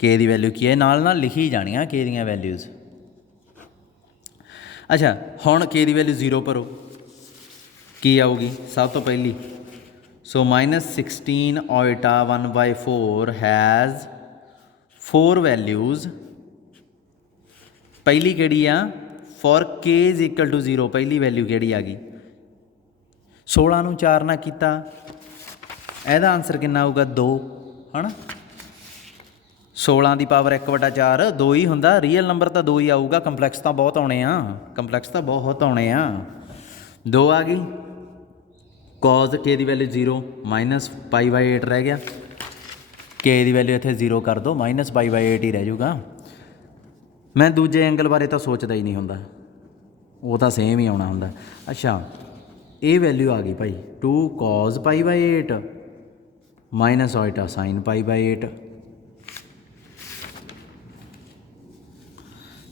k ਦੀ ਵੈਲਿਊ ਕੀ ਹੈ, ਨਾਲ ਨਾਲ ਲਿਖੀ ਜਾਣੀਆਂ k ਦੀਆਂ ਵੈਲਿਊਜ਼। ਅੱਛਾ, ਹੁਣ k ਦੀ ਵੈਲਿਊ 0 ਭਰੋ, ਕੀ ਆਊਗੀ ਸਭ ਤੋਂ ਪਹਿਲੀ? ਸੋ -16 ਉਲਟਾ 1/4 ਹੈਜ਼ 4 ਵੈਲਿਊਜ਼। ਪਹਿਲੀ ਕਿਹੜੀ ਆ? ਫੋਰ k = 0 ਪਹਿਲੀ ਵੈਲਿਊ ਕਿਹੜੀ ਆ ਗਈ? 16 ਨੂੰ 4 ਨਾਲ ਕੀਤਾ, ਇਹਦਾ ਆਨਸਰ ਕਿੰਨਾ ਆਊਗਾ? 2, ਹੈ ਨਾ। 16 ਦੀ ਪਾਵਰ 1/4 2 ਹੀ ਹੁੰਦਾ, ਰੀਅਲ ਨੰਬਰ ਤਾਂ 2 ਹੀ ਆਊਗਾ, ਕੰਪਲੈਕਸ ਤਾਂ ਬਹੁਤ ਆਉਣੇ ਆ, 2 ਆ ਗਈ। cos k ਦੀ ਵੈਲਿਊ 0 ਮਾਈਨਸ π/8 ਰਹਿ ਗਿਆ, k ਦੀ ਵੈਲਿਊ ਇੱਥੇ 0 ਕਰ ਦਿਓ, ਮਾਈਨਸ π/8 ਹੀ ਰਹਿ ਜਾਊਗਾ। ਮੈਂ ਦੂਜੇ ਐਂਗਲ ਬਾਰੇ ਤਾਂ ਸੋਚਦਾ ਹੀ ਨਹੀਂ ਹੁੰਦਾ, ਉਹ ਤਾਂ ਸੇਮ ਹੀ ਆਉਣਾ ਹੁੰਦਾ। ਅੱਛਾ, ਇਹ ਵੈਲਿਊ ਆ ਗਈ ਭਾਈ 2 cos π/8 ਮਾਈਨਸ ਉਲਟਾ ਸਾਈਨ π/8।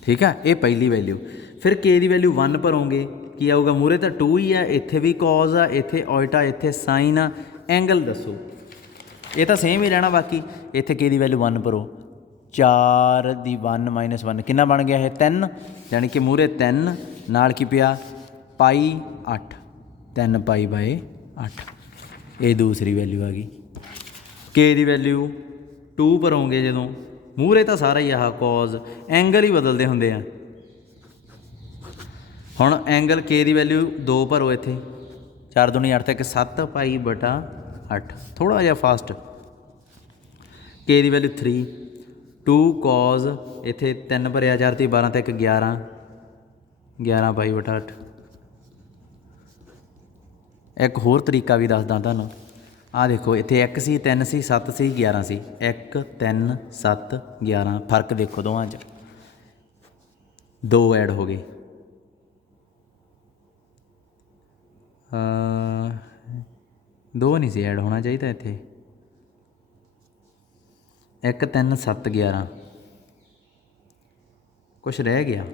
ਠੀਕ ਆ, ਇਹ ਪਹਿਲੀ ਵੈਲਿਊ। ਫਿਰ k ਦੀ ਵੈਲਿਊ 1 ਭਰੋਗੇ, ਕੀ ਆਊਗਾ? ਮੂਹਰੇ ਤਾਂ 2 ਹੀ ਆ, ਇੱਥੇ ਵੀ cos ਆ, ਇੱਥੇ ਉਲਟਾ, ਇੱਥੇ ਸਾਈਨ ਆ। ਐਂਗਲ ਦੱਸੋ, ਇਹ ਤਾਂ ਸੇਮ ਹੀ ਰਹਿਣਾ। ਬਾਕੀ ਇੱਥੇ k ਦੀ ਵੈਲਿਊ 1 ਭਰੋ, 4 ਦੀ 1 ਮਾਈਨਸ 1 ਕਿੰਨਾ ਬਣ ਗਿਆ? ਇਹ 3, ਯਾਨੀ ਕਿ ਮੂਹਰੇ 3 ਨਾਲ ਕੀ ਪਿਆ? π/8, 3π/8। ਇਹ ਦੂਸਰੀ ਵੈਲਿਊ ਆ ਗਈ। k ਦੀ ਵੈਲਿਊ 2 ਭਰੋਗੇ, ਜਦੋਂ ਮੂਹਰੇ ਤਾਂ ਸਾਰਾ ਹੀ ਆਹ cos, ਐਂਗਲ ਹੀ ਬਦਲਦੇ ਹੁੰਦੇ ਆ। ਹੁਣ ਐਂਗਲ k ਦੀ ਵੈਲਿਊ 2 ਭਰੋ, ਇੱਥੇ 4 ਦੂਣੀ 8 ਤੱਕ 7π/8, ਥੋੜ੍ਹਾ ਜਿਹਾ ਫਾਸਟ। k ਦੀ ਵੈਲਿਊ 3, 2 cos, ਇੱਥੇ 3 ਭਰਿਆ, 4 ਤੇ 12 ਤੱਕ 11, 11π/8। ਇੱਕ ਹੋਰ ਤਰੀਕਾ ਵੀ ਦੱਸਦਾ ਤੁਹਾਨੂੰ, ਆਹ ਦੇਖੋ, ਇੱਥੇ 1 ਸੀ, 3 ਸੀ, 7 ਸੀ, 11 ਸੀ, 1 3 7 11, ਫਰਕ ਦੇਖੋ ਦੋਵਾਂ 'ਚ, 2 ਐਡ ਹੋ ਗਏ। 2 ਨਹੀਂ ਸੀ ਐਡ ਹੋਣਾ ਚਾਹੀਦਾ ਇੱਥੇ, 1 3 7 11, ਕੁਛ ਰਹਿ ਗਿਆ।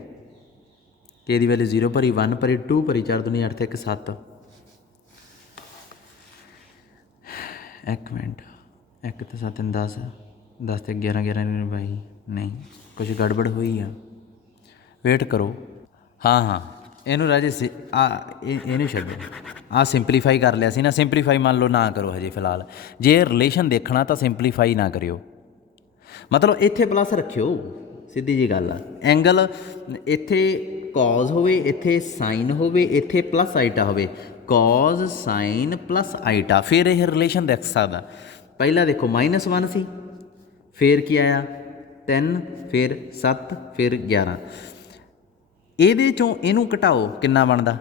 k ਦੀ ਵੈਲਿਊ 0 ਭਰੀ, 1 ਭਰੀ, 2 ਭਰੀ, 4 ਦੂਣੀ 8 ਤੇ 1 7। ਇੱਕ ਮਿੰਟ, 1 ਤੇ 7 10, 10 ਤੇ 11, 11 22, ਨਹੀਂ ਕੁਛ ਗੜਬੜ ਹੋਈ ਆ, ਵੇਟ ਕਰੋ। ਹਾਂ, ਇਹਨੂੰ ਰਾਜੇ ਇਹਨੂੰ ਛੱਡੋ, ਆਹ ਸਿੰਪਲੀਫਾਈ ਕਰ ਲਿਆ ਸੀ ਨਾ। ਸਿੰਪਲੀਫਾਈ ਮੰਨ ਲਓ ਨਾ ਕਰੋ ਹਜੇ ਫਿਲਹਾਲ। ਜੇ ਰਿਲੇਸ਼ਨ ਦੇਖਣਾ ਤਾਂ ਸਿੰਪਲੀਫਾਈ ਨਾ ਕਰਿਓ, ਮਤਲਬ ਇੱਥੇ ਪਲੱਸ ਰੱਖਿਓ, ਸਿੱਧੀ ਜੀ ਗੱਲ ਆ। ਐਂਗਲ ਇੱਥੇ cos ਹੋਵੇ, ਇੱਥੇ ਸਾਈਨ ਹੋਵੇ, ਇੱਥੇ ਪਲੱਸ ਆਈਟਾ ਹੋਵੇ, cos ਸਾਈਨ ਪਲੱਸ ਆਈਟਾ, ਫਿਰ ਇਹ ਰਿਲੇਸ਼ਨ ਦੇਖ ਸਕਦਾ। ਪਹਿਲਾਂ ਦੇਖੋ -1 ਸੀ, ਫਿਰ ਕੀ ਆਇਆ? 3, ਫਿਰ 7, ਫਿਰ 11। ਇਹਦੇ 'ਚੋਂ ਇਹਨੂੰ ਘਟਾਓ, ਕਿੰਨਾ ਬਣਦਾ?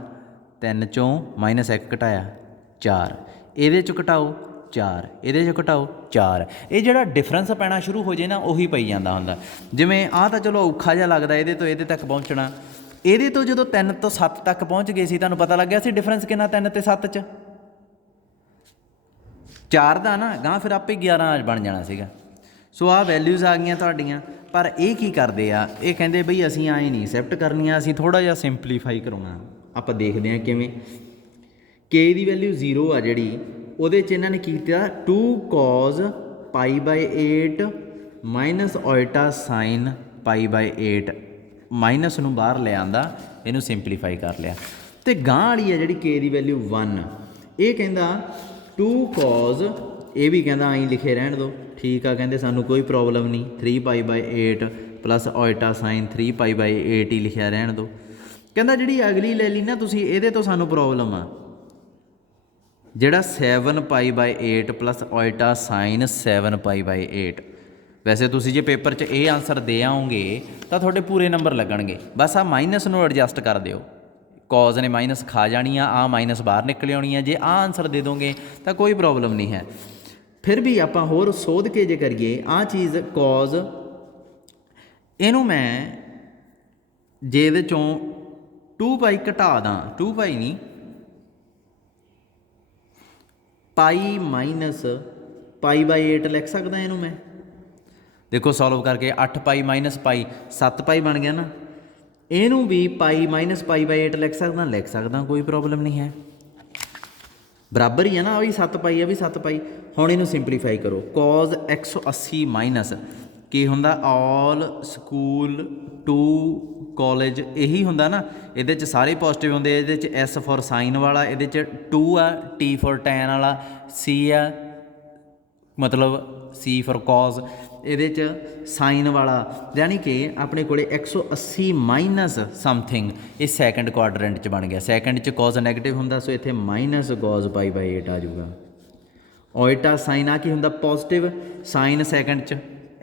3 ਚੋਂ -1 ਘਟਾਇਆ, 4, ਇਹਦੇ ਚੋਂ ਘਟਾਓ 4, ਇਹਦੇ ਚੋਂ ਘਟਾਓ 4। ਇਹ ਜਿਹੜਾ ਡਿਫਰੈਂਸ ਪੈਣਾ ਸ਼ੁਰੂ ਹੋ ਜੇ ਨਾ ਉਹੀ ਪਈ ਜਾਂਦਾ ਹੁੰਦਾ। ਜਿਵੇਂ ਆਹ ਤਾਂ ਚਲੋ ਔਖਾ ਜਿਹਾ ਲੱਗਦਾ ਇਹਦੇ ਤੋਂ ਇਹਦੇ ਤੱਕ ਪਹੁੰਚਣਾ, ਇਹਦੇ ਤੋਂ ਜਦੋਂ 3 ਤੋਂ 7 ਤੱਕ ਪਹੁੰਚ ਗਏ ਸੀ ਤੁਹਾਨੂੰ ਪਤਾ ਲੱਗਿਆ ਸੀ ਡਿਫਰੈਂਸ ਕਿੰਨਾ 3 ਤੇ 7 'ਚ, 4 ਦਾ ਨਾ ਗਾਂ ਫਿਰ ਆਪੇ 11 ਬਣ ਜਾਣਾ ਸੀਗਾ। ਸੋ ਆਹ ਵੈਲਿਊਜ਼ ਆ ਗਈਆਂ ਤੁਹਾਡੀਆਂ। ਪਰ ਇਹ ਕੀ ਕਰਦੇ ਆ, ਇਹ ਕਹਿੰਦੇ ਬਈ ਅਸੀਂ ਐਂ ਨਹੀਂ ਐਕਸੈਪਟ ਕਰਨੀਆਂ, ਅਸੀਂ ਥੋੜ੍ਹਾ ਜਿਹਾ ਸਿੰਪਲੀਫਾਈ ਕਰਾਉਣਾ। ਆਪਾਂ ਦੇਖਦੇ ਹਾਂ ਕਿਵੇਂ। ਕੇ ਦੀ ਵੈਲਿਊ 0 ਆ ਜਿਹੜੀ, ਉਹਦੇ 'ਚ ਇਹਨਾਂ ਨੇ ਕੀਤਾ 2 cos π/8 ਮਾਈਨਸ ਉਲਟਾ ਸਾਈਨ π/8, ਮਾਈਨਸ ਨੂੰ ਬਾਹਰ ਲੈ ਆਂਦਾ, ਇਹਨੂੰ ਸਿੰਪਲੀਫਾਈ ਕਰ ਲਿਆ। ਅਤੇ ਗਾਂਹ ਵਾਲੀ ਆ ਜਿਹੜੀ ਕੇ ਦੀ ਵੈਲਿਊ 1, ਇਹ ਕਹਿੰਦਾ 2 cos, ਇਹ ਵੀ ਕਹਿੰਦਾ ਐਂ ਲਿਖੇ ਰਹਿਣ ਦਿਓ, ਠੀਕ ਆ, ਕਹਿੰਦੇ ਸਾਨੂੰ ਕੋਈ ਪ੍ਰੋਬਲਮ ਨਹੀਂ, 3 π/8 ਪਲੱਸ ਉਲਟਾ ਸਾਈਨ 3 π/8 ਹੀ ਲਿਖਿਆ ਰਹਿਣ ਦਿਓ। ਕਹਿੰਦਾ ਜਿਹੜੀ ਅਗਲੀ ਲੈ ਲਈ ਨਾ ਤੁਸੀਂ, ਇਹਦੇ ਤੋਂ ਸਾਨੂੰ ਪ੍ਰੋਬਲਮ ਆ, ਜਿਹੜਾ 7 π/8 ਪਲੱਸ ਉਲਟਾ ਸਾਈਨ 7 π/8। ਵੈਸੇ ਤੁਸੀਂ ਜੇ ਪੇਪਰ 'ਚ ਇਹ ਆਨਸਰ ਦੇ ਆਓਗੇ ਤਾਂ ਤੁਹਾਡੇ ਪੂਰੇ ਨੰਬਰ ਲੱਗਣਗੇ। ਬਸ ਆਹ ਮਾਈਨਸ ਨੂੰ ਐਡਜਸਟ ਕਰ ਦਿਓ, ਕੌਜ਼ ਨੇ ਮਾਈਨਸ ਖਾ ਜਾਣੀ ਆ ਮਾਈਨਸ ਬਾਹਰ ਨਿਕਲ ਆਉਣੀ ਆ। ਜੇ ਆਹ ਆਨਸਰ ਦੇ ਦੋਗੇ ਤਾਂ ਕੋਈ ਪ੍ਰੋਬਲਮ ਨਹੀਂ ਹੈ। ਫਿਰ ਵੀ ਆਪਾਂ ਹੋਰ ਸੋਧ ਕੇ ਜੇ ਕਰੀਏ ਆਹ ਚੀਜ਼ ਕੌਜ਼, ਇਹਨੂੰ ਮੈਂ ਜੇ ਇਹਦੇ ਚੋਂ 2π ਘਟਾ ਦਾਂ, 2π ਨਹੀਂ ਪਾਈ ਮਾਈਨਸ π/8 ਲਿਖ ਸਕਦਾ ਇਹਨੂੰ ਮੈਂ। ਦੇਖੋ ਸੋਲਵ ਕਰਕੇ 8π ਮਾਈਨਸ π 7π ਬਣ ਗਿਆ ਨਾ। ਇਹਨੂੰ ਵੀ ਪਾਈ ਮਾਈਨਸ π/8 ਲਿਖ ਸਕਦਾ, ਕੋਈ ਪ੍ਰੋਬਲਮ ਨਹੀਂ ਹੈ, ਬਰਾਬਰ ਹੀ ਹੈ ਨਾ। ਉਹ ਵੀ 7π ਆ ਵੀ 7π। ਹੁਣ ਇਹਨੂੰ ਸਿੰਪਲੀਫਾਈ ਕਰੋ। cos 180 ਮਾਈਨਸ ਕੀ ਹੁੰਦਾ, ਆਲ ਸਕੂਲ ਟੂ ਕਾਲਜ, ਇਹੀ ਹੁੰਦਾ ਨਾ। ਇਹਦੇ 'ਚ ਸਾਰੇ ਪੋਜ਼ੀਟਿਵ ਹੁੰਦੇ, ਇਹਦੇ 'ਚ S ਫॉर ਸਾਈਨ ਵਾਲਾ, ਇਹਦੇ 'ਚ 2 ਆ, T ਫॉर ਟੈਨ ਵਾਲਾ, C ਆ ਮਤਲਬ C ਫॉर cos, ਇਹਦੇ 'ਚ ਸਾਈਨ ਵਾਲਾ, ਯਾਨੀ ਕਿ ਆਪਣੇ ਕੋਲੇ 180 ਮਾਈਨਸ ਸਮਥਿੰਗ, ਇਹ ਸੈਕੰਡ ਕੁਆਡਰੈਂਟ 'ਚ ਬਣ ਗਿਆ। ਸੈਕੰਡ 'ਚ cos ਨੈਗੇਟਿਵ ਹੁੰਦਾ, ਸੋ ਇੱਥੇ ਮਾਈਨਸ cos π/8 ਆ ਜਾਊਗਾ। ਉਲਟਾ ਸਾਈਨ ਆ ਕੀ ਹੁੰਦਾ, ਪੋਜ਼ਿਟਿਵ, ਸਾਈਨ ਸੈਕੰਡ 'ਚ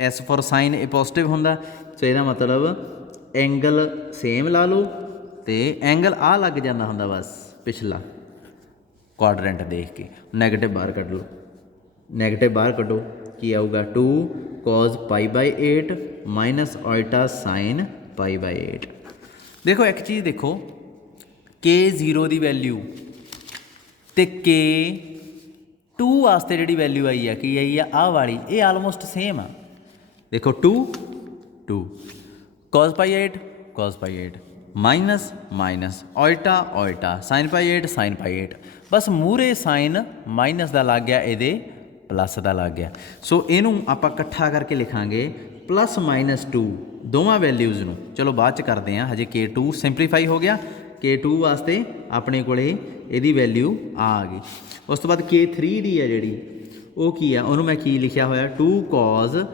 S ਫॉर ਸਾਈਨ ਇਹ ਪੋਜ਼ਿਟਿਵ ਹੁੰਦਾ, ਸੋ ਇਹਦਾ ਮਤਲਬ ਐਂਗਲ ਸੇਮ ਲਾ ਲਓ ਅਤੇ ਐਂਗਲ ਆ ਲੱਗ ਜਾਂਦਾ ਹੁੰਦਾ ਬਸ ਪਿਛਲਾ ਕੁਆਡਰੈਂਟ ਦੇਖ ਕੇ। ਨੈਗੇਟਿਵ ਬਾਹਰ ਕੱਢ ਲਓ, ਨੈਗੇਟਿਵ ਬਾਹਰ ਕੱਢੋ, ਕੀ ਆਊਗਾ 2 cos π/8 ਮਾਈਨਸ ਉਲਟਾ ਸਾਈਨ π/8। ਦੇਖੋ ਇੱਕ ਚੀਜ਼ ਦੇਖੋ, K0 ਦੀ ਵੈਲਿਊ ਅਤੇ K2 ਵਾਸਤੇ ਜਿਹੜੀ ਵੈਲਿਊ ਆਈ ਆ, ਕੀ ਆਈ ਆ ਆਹ ਵਾਲੀ, ਇਹ ਆਲਮੋਸਟ ਸੇਮ ਆ। ਦੇਖੋ 2 cos π/8 ਮਾਈਨਸ ਮਾਈਨਸ ਉਲਟਾ ਸਾਈਨ π/8 ਬਸ ਮੂਹਰੇ ਸਾਈਨ ਮਾਈਨਸ ਦਾ ਲੱਗ ਗਿਆ, ਇਹਦੇ ਪਲੱਸ ਦਾ ਲੱਗ ਗਿਆ। ਸੋ ਇਹਨੂੰ ਆਪਾਂ ਇਕੱਠਾ ਕਰਕੇ ਲਿਖਾਂਗੇ +-2 ਦੋਵਾਂ ਵੈਲਿਊਜ਼ ਨੂੰ। ਚਲੋ ਬਾਅਦ 'ਚ ਕਰਦੇ ਹਾਂ, ਹਜੇ K2 ਸਿੰਪਲੀਫਾਈ ਹੋ ਗਿਆ। K2 ਵਾਸਤੇ ਆਪਣੇ ਕੋਲੇ ਇਹਦੀ ਵੈਲਿਊ ਆ ਗਈ। ਉਸ ਤੋਂ ਬਾਅਦ K3 ਦੀ ਹੈ ਜਿਹੜੀ, ਉਹ ਕੀ ਆ, ਉਹਨੂੰ ਮੈਂ ਕੀ ਲਿਖਿਆ ਹੋਇਆ 2 cos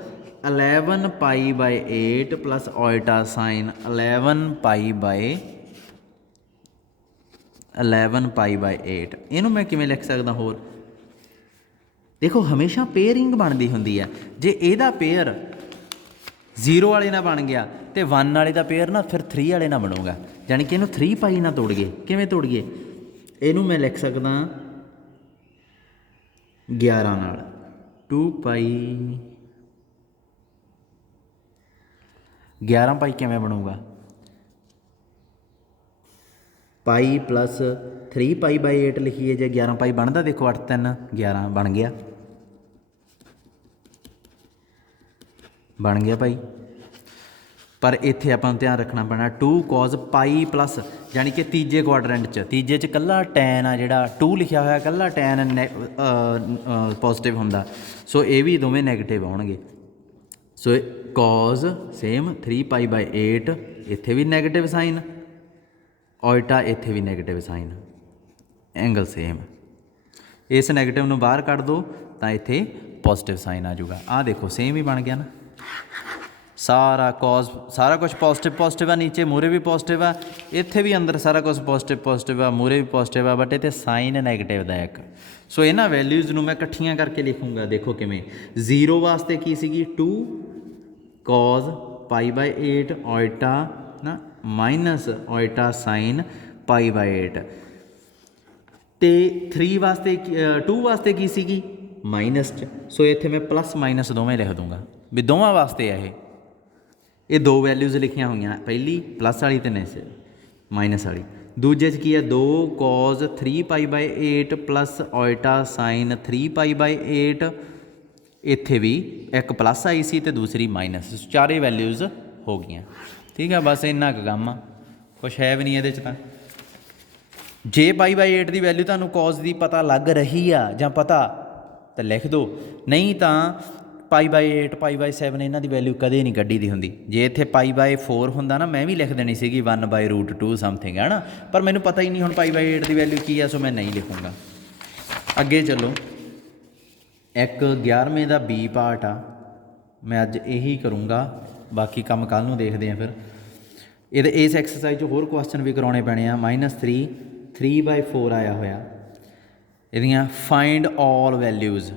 11 π/8 ਪਲੱਸ ਉਲਟਾ ਸਾਈਨ 11 π/8। ਇਹਨੂੰ ਮੈਂ ਕਿਵੇਂ ਲਿਖ ਸਕਦਾ ਹੋਰ, ਦੇਖੋ ਹਮੇਸ਼ਾ ਪੇਅਰਿੰਗ ਬਣਦੀ ਹੁੰਦੀ ਹੈ। ਜੇ ਇਹਦਾ ਪੇਅਰ 0 ਵਾਲੇ ਨਾਲ ਬਣ ਗਿਆ ਅਤੇ 1 ਵਾਲੇ ਦਾ ਪੇਅਰ ਨਾ ਫਿਰ 3 ਵਾਲੇ ਨਾਲ ਬਣੂਗਾ, ਯਾਨੀ ਕਿ ਇਹਨੂੰ 3π ਨਾਲ ਤੋੜੀਏ। ਕਿਵੇਂ ਤੋੜੀਏ, ਇਹਨੂੰ ਮੈਂ ਲਿਖ ਸਕਦਾ 11 ਨਾਲ, 2π 11π ਕਿਵੇਂ ਬਣੂਗਾ, π ਪਲੱਸ 3π/8 ਲਿਖੀਏ। ਜੇ 11π ਬਣਦਾ, ਦੇਖੋ 8 3 11 ਬਣ ਗਿਆ ਭਾਈ। ਪਰ ਇੱਥੇ ਆਪਾਂ ਨੂੰ ਧਿਆਨ ਰੱਖਣਾ ਪੈਣਾ 2 cos π ਪਲੱਸ, ਯਾਨੀ ਕਿ ਤੀਜੇ ਕੁਆਡਰੈਂਟ 'ਚ, ਤੀਜੇ 'ਚ ਇਕੱਲਾ ਟੈਨ ਆ, ਜਿਹੜਾ 2 ਲਿਖਿਆ ਹੋਇਆ ਇਕੱਲਾ ਟੈਨ ਪੋਜ਼ੀਟਿਵ ਹੁੰਦਾ, ਸੋ ਇਹ ਵੀ ਦੋਵੇਂ ਨੈਗੇਟਿਵ ਆਉਣਗੇ। ਸੋ cos ਸੇਮ 3π/8, ਇੱਥੇ ਵੀ ਨੈਗੇਟਿਵ ਸਾਈਨ, ਉਲਟਾ ਇੱਥੇ ਵੀ ਨੈਗੇਟਿਵ ਸਾਈਨ, ਐਂਗਲ ਸੇਮ। ਇਸ ਨੈਗੇਟਿਵ ਨੂੰ ਬਾਹਰ ਕੱਢ ਦਿਓ ਤਾਂ ਇੱਥੇ ਪੋਜ਼ੀਟਿਵ ਸਾਈਨ ਆ ਜਾਊਗਾ। ਆਹ ਦੇਖੋ ਸੇਮ ਹੀ ਬਣ ਗਿਆ ਨਾ, ਸਾਰਾ ਕੁਛ ਪੋਜ਼ਿਟਿਵ ਆ, ਨੀਚੇ ਮੂਹਰੇ ਵੀ ਪੋਜ਼ਿਟਿਵ ਆ, ਇੱਥੇ ਵੀ ਅੰਦਰ ਸਾਰਾ ਕੁਛ ਪੋਜ਼ਿਟਿਵ ਆ, ਮੂਹਰੇ ਵੀ ਪੋਜ਼ਿਟਿਵ ਆ, ਬਟ ਇੱਥੇ ਸਾਈਨ ਨੈਗੇਟਿਵ ਦਾ ਇੱਕ। ਸੋ ਇਹਨਾਂ ਵੈਲਿਊਜ਼ ਨੂੰ ਮੈਂ ਇਕੱਠੀਆਂ ਕਰਕੇ ਲਿਖੂੰਗਾ। ਦੇਖੋ ਕਿਵੇਂ, 0 ਵਾਸਤੇ ਕੀ ਸੀਗੀ 2 cos π/8 ਉਲਟਾ ਨਾ ਮਾਈਨਸ ਉਲਟਾ ਸਾਈਨ π/8, ਤੇ 3 ਵਾਸਤੇ 2 ਵਾਸਤੇ ਕੀ ਸੀਗੀ ਮਾਈਨਸ 'ਚ। ਸੋ ਇੱਥੇ ਮੈਂ ਪਲੱਸ ਮਾਈਨਸ ਦੋਵੇਂ ਲਿਖ ਦੂੰਗਾ ਵੀ ਦੋਵਾਂ ਵਾਸਤੇ ਆ ਇਹ ਦੋ ਵੈਲਿਊਜ਼ ਲਿਖੀਆਂ ਹੋਈਆਂ, ਪਹਿਲੀ ਪਲੱਸ ਵਾਲੀ ਤੇ ਨੈਕਸਟ ਮਾਈਨਸ ਵਾਲੀ। ਦੂਜੇ 'ਚ ਕੀ ਆ 2 cos 3π/8 ਪਲੱਸ ਓਇਟਾ ਸਾਈਨ 3π/8। ਇੱਥੇ ਵੀ ਇੱਕ ਪਲੱਸ ਆਈ ਸੀ ਅਤੇ ਦੂਸਰੀ ਮਾਈਨਸ, ਚਾਰੇ ਵੈਲਿਊਜ਼ ਹੋ ਗਈਆਂ। ਠੀਕ ਆ, ਬਸ ਇੰਨਾ ਕੁ ਕੰਮ ਆ, ਕੁਛ ਹੈ ਵੀ ਨਹੀਂ ਇਹਦੇ 'ਚ। ਤਾਂ ਜੇ π/8 ਦੀ ਵੈਲਿਊ ਤੁਹਾਨੂੰ cos ਦੀ ਪਤਾ ਲੱਗ ਰਹੀ ਆ ਜਾਂ ਪਤਾ ਤਾਂ ਲਿਖ ਦਿਓ, ਨਹੀਂ ਤਾਂ π/8 π/7 ਇਹਨਾਂ ਦੀ ਵੈਲਿਊ ਕਦੇ ਨਹੀਂ ਕੱਢੀ ਦੀ ਹੁੰਦੀ। ਜੇ ਇੱਥੇ π/4 ਹੁੰਦਾ ਨਾ ਮੈਂ ਵੀ ਲਿਖ ਦੇਣੀ ਸੀਗੀ 1/√2 ਸਮਥਿੰਗ ਹੈ ਨਾ, ਪਰ ਮੈਨੂੰ ਪਤਾ ਹੀ ਨਹੀਂ ਹੁਣ π/8 ਦੀ ਵੈਲਿਊ ਕੀ ਆ, ਸੋ ਮੈਂ ਨਹੀਂ ਲਿਖੂੰਗਾ। ਅੱਗੇ ਚੱਲੋ, ਇੱਕ 11ਵੇਂ ਦਾ B ਪਾਰਟ ਆ, ਮੈਂ ਅੱਜ ਇਹੀ ਕਰੂੰਗਾ, ਬਾਕੀ ਕੰਮ ਕੱਲ੍ਹ ਨੂੰ ਦੇਖਦੇ ਹਾਂ। ਫਿਰ ਇਹਦੇ ਇਸ ਐਕਸਰਸਾਈਜ਼ 'ਚ ਹੋਰ ਕੁਐਸਚਨ ਵੀ ਕਰਾਉਣੇ ਪੈਣੇ ਆ। -3 3/4 ਆਇਆ ਹੋਇਆ, ਇਹਦੀਆਂ ਫਾਈਂਡ ਆਲ ਵੈਲਿਊਜ਼,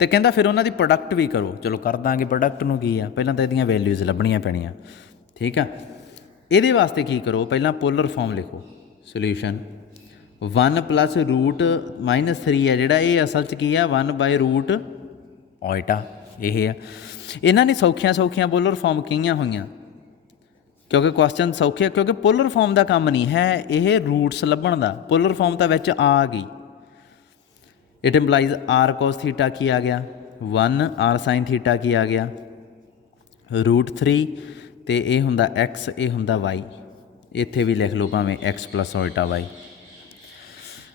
ਅਤੇ ਕਹਿੰਦਾ ਫਿਰ ਉਹਨਾਂ ਦੀ ਪ੍ਰੋਡਕਟ ਵੀ ਕਰੋ। ਚਲੋ ਕਰ ਦਾਂਗੇ। ਪ੍ਰੋਡਕਟ ਨੂੰ ਕੀ ਆ, ਪਹਿਲਾਂ ਤਾਂ ਇਹਦੀਆਂ ਵੈਲਿਊਜ਼ ਲੱਭਣੀਆਂ ਪੈਣੀਆਂ। ਠੀਕ ਆ, ਇਹਦੇ ਵਾਸਤੇ ਕੀ ਕਰੋ, ਪਹਿਲਾਂ ਪੋਲਰ ਫਾਰਮ ਲਿਖੋ। ਸੋਲਿਊਸ਼ਨ 1 + √-3 ਹੈ ਜਿਹੜਾ, ਇਹ ਅਸਲ 'ਚ ਕੀ ਆ 1/√ ਓਇਟਾ ਇਹ ਆ। ਇਹਨਾਂ ਨੇ ਸੌਖੀਆਂ ਪੋਲਰ ਫਾਰਮ ਕਹੀਆਂ ਹੋਈਆਂ ਕਿਉਂਕਿ ਕੁਐਸਚਨ ਸੌਖੇ, ਕਿਉਂਕਿ ਪੋਲਰ ਫਾਰਮ ਦਾ ਕੰਮ ਨਹੀਂ ਹੈ ਇਹ ਰੂਟਸ ਲੱਭਣ ਦਾ। ਪੋਲਰ ਫਾਰਮ ਤਾਂ ਵਿੱਚ ਆ ਗਈ। ਇਟ ਇੰਪਲਾਈਜ਼ r cos θ ਕੀ ਆ ਗਿਆ 1, r sin θ ਕੀ ਆ ਗਿਆ √3, ਅਤੇ ਇਹ ਹੁੰਦਾ x, ਇਹ ਹੁੰਦਾ y। ਇੱਥੇ ਵੀ ਲਿਖ ਲਓ ਭਾਵੇਂ x + ਓਇਟਾ y।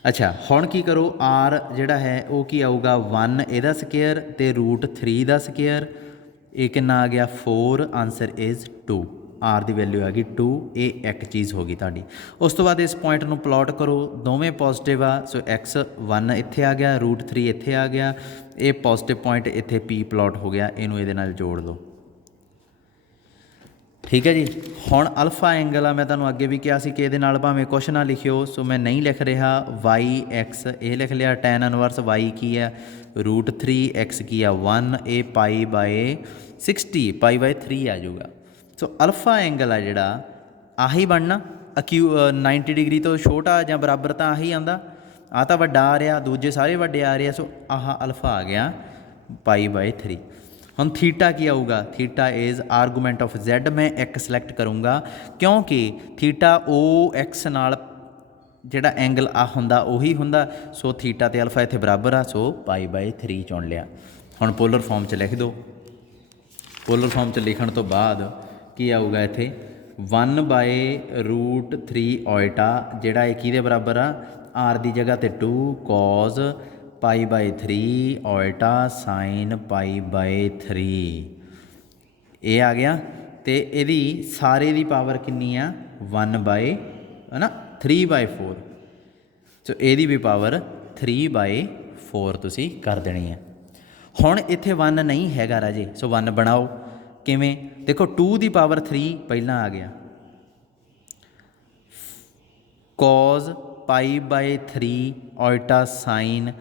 ਅੱਛਾ, ਹੁਣ ਕੀ ਕਰੋ, r ਜਿਹੜਾ ਹੈ ਉਹ ਕੀ ਆਊਗਾ 1 ਇਹਦਾ ਸਕੇਅਰ ਅਤੇ √3 ਦਾ ਸਕੇਅਰ। ਇਹ ਕਿੰਨਾ ਆ ਗਿਆ 4, answer is 2। r the value ਆ ਗਈ 2। ਇਹ ਇੱਕ ਚੀਜ਼ ਹੋ ਗਈ ਤੁਹਾਡੀ। ਉਸ ਤੋਂ ਬਾਅਦ ਇਸ ਪੁਆਇੰਟ ਨੂੰ ਪਲੋਟ ਕਰੋ, ਦੋਵੇਂ ਪੋਜ਼ੀਟਿਵ ਆ, ਸੋ x1 ਇੱਥੇ ਆ ਗਿਆ, √3 ਇੱਥੇ ਆ ਗਿਆ, ਇਹ ਪੋਜ਼ੀਟਿਵ ਪੁਆਇੰਟ ਇੱਥੇ p ਪਲੋਟ ਹੋ ਗਿਆ, ਇਹਨੂੰ ਇਹਦੇ ਨਾਲ ਜੋੜ ਦਿਓ। ਠੀਕ ਹੈ ਜੀ। ਹੁਣ ਅਲਫਾ ਐਂਗਲ ਆ, ਮੈਂ ਤੁਹਾਨੂੰ ਅੱਗੇ ਵੀ ਕਿਹਾ ਸੀ ਕਿ ਇਹਦੇ ਨਾਲ ਭਾਵੇਂ ਕੁਛ ਨਾ ਲਿਖਿਓ, ਸੋ ਮੈਂ ਨਹੀਂ ਲਿਖ ਰਿਹਾ। yx ਇਹ ਲਿਖ ਲਿਆ, tan ਇਨਵਰਸ y ਕੀ ਹੈ √3, x ਕੀ ਆ 1, ਇਹ π/60 π/3 ਆ ਜਾਊਗਾ। ਸੋ ਅਲਫਾ ਐਂਗਲ ਆ ਜਿਹੜਾ ਆਹੀ ਬਣਨਾ, 90 ਡਿਗਰੀ ਤੋਂ ਛੋਟਾ ਜਾਂ ਬਰਾਬਰ ਤਾਂ ਆਹੀ ਆਉਂਦਾ। ਆਹ ਤਾਂ ਵੱਡਾ ਆ ਰਿਹਾ, ਦੂਜੇ ਸਾਰੇ ਵੱਡੇ ਆ ਰਹੇ ਆ, ਸੋ ਆਹ ਅਲਫਾ ਆ ਗਿਆ π/3। ਹੁਣ ਥੀਟਾ ਕੀ ਆਊਗਾ, theta is argument of z। ਮੈਂ ਇੱਕ ਸਿਲੈਕਟ ਕਰੂੰਗਾ ਕਿਉਂਕਿ ਥੀਟਾ OX ਨਾਲ ਜਿਹੜਾ ਐਂਗਲ ਆ ਹੁੰਦਾ ਉਹੀ ਹੁੰਦਾ, ਸੋ ਥੀਟਾ ਅਤੇ ਅਲਫਾ ਇੱਥੇ ਬਰਾਬਰ ਆ, ਸੋ π/3 ਚੁਣ ਲਿਆ। ਹੁਣ ਪੋਲਰ ਫਾਰਮ 'ਚ ਲਿਖ ਦਿਓ। ਪੋਲਰ ਫਾਰਮ 'ਚ ਲਿਖਣ ਤੋਂ ਬਾਅਦ ਕੀ ਆਊਗਾ ਇੱਥੇ 1/√3 ਓਇਟਾ, ਜਿਹੜਾ ਇਹ ਕਿਹਦੇ ਬਰਾਬਰ ਆ r ਦੀ ਜਗ੍ਹਾ 'ਤੇ 2 cos π/3 ਓਇਟਾ sin π/3 ਇਹ ਆ ਗਿਆ। ਅਤੇ ਇਹਦੀ ਸਾਰੇ ਦੀ ਪਾਵਰ ਕਿੰਨੀ ਆ 3/4, ਸੋ ਇਹਦੀ ਵੀ ਪਾਵਰ 3/4 ਤੁਸੀਂ ਕਰ ਦੇਣੀ ਹੈ। ਹੁਣ ਇੱਥੇ 1 ਨਹੀਂ ਹੈਗਾ ਰਾਜੇ, ਸੋ 1 ਬਣਾਓ। ਕਿਵੇਂ ਦੇਖੋ, 2 ਦੀ ਪਾਵਰ 3 ਪਹਿਲਾਂ ਆ ਗਿਆ, cos π/3 ਓਇਟਾ sin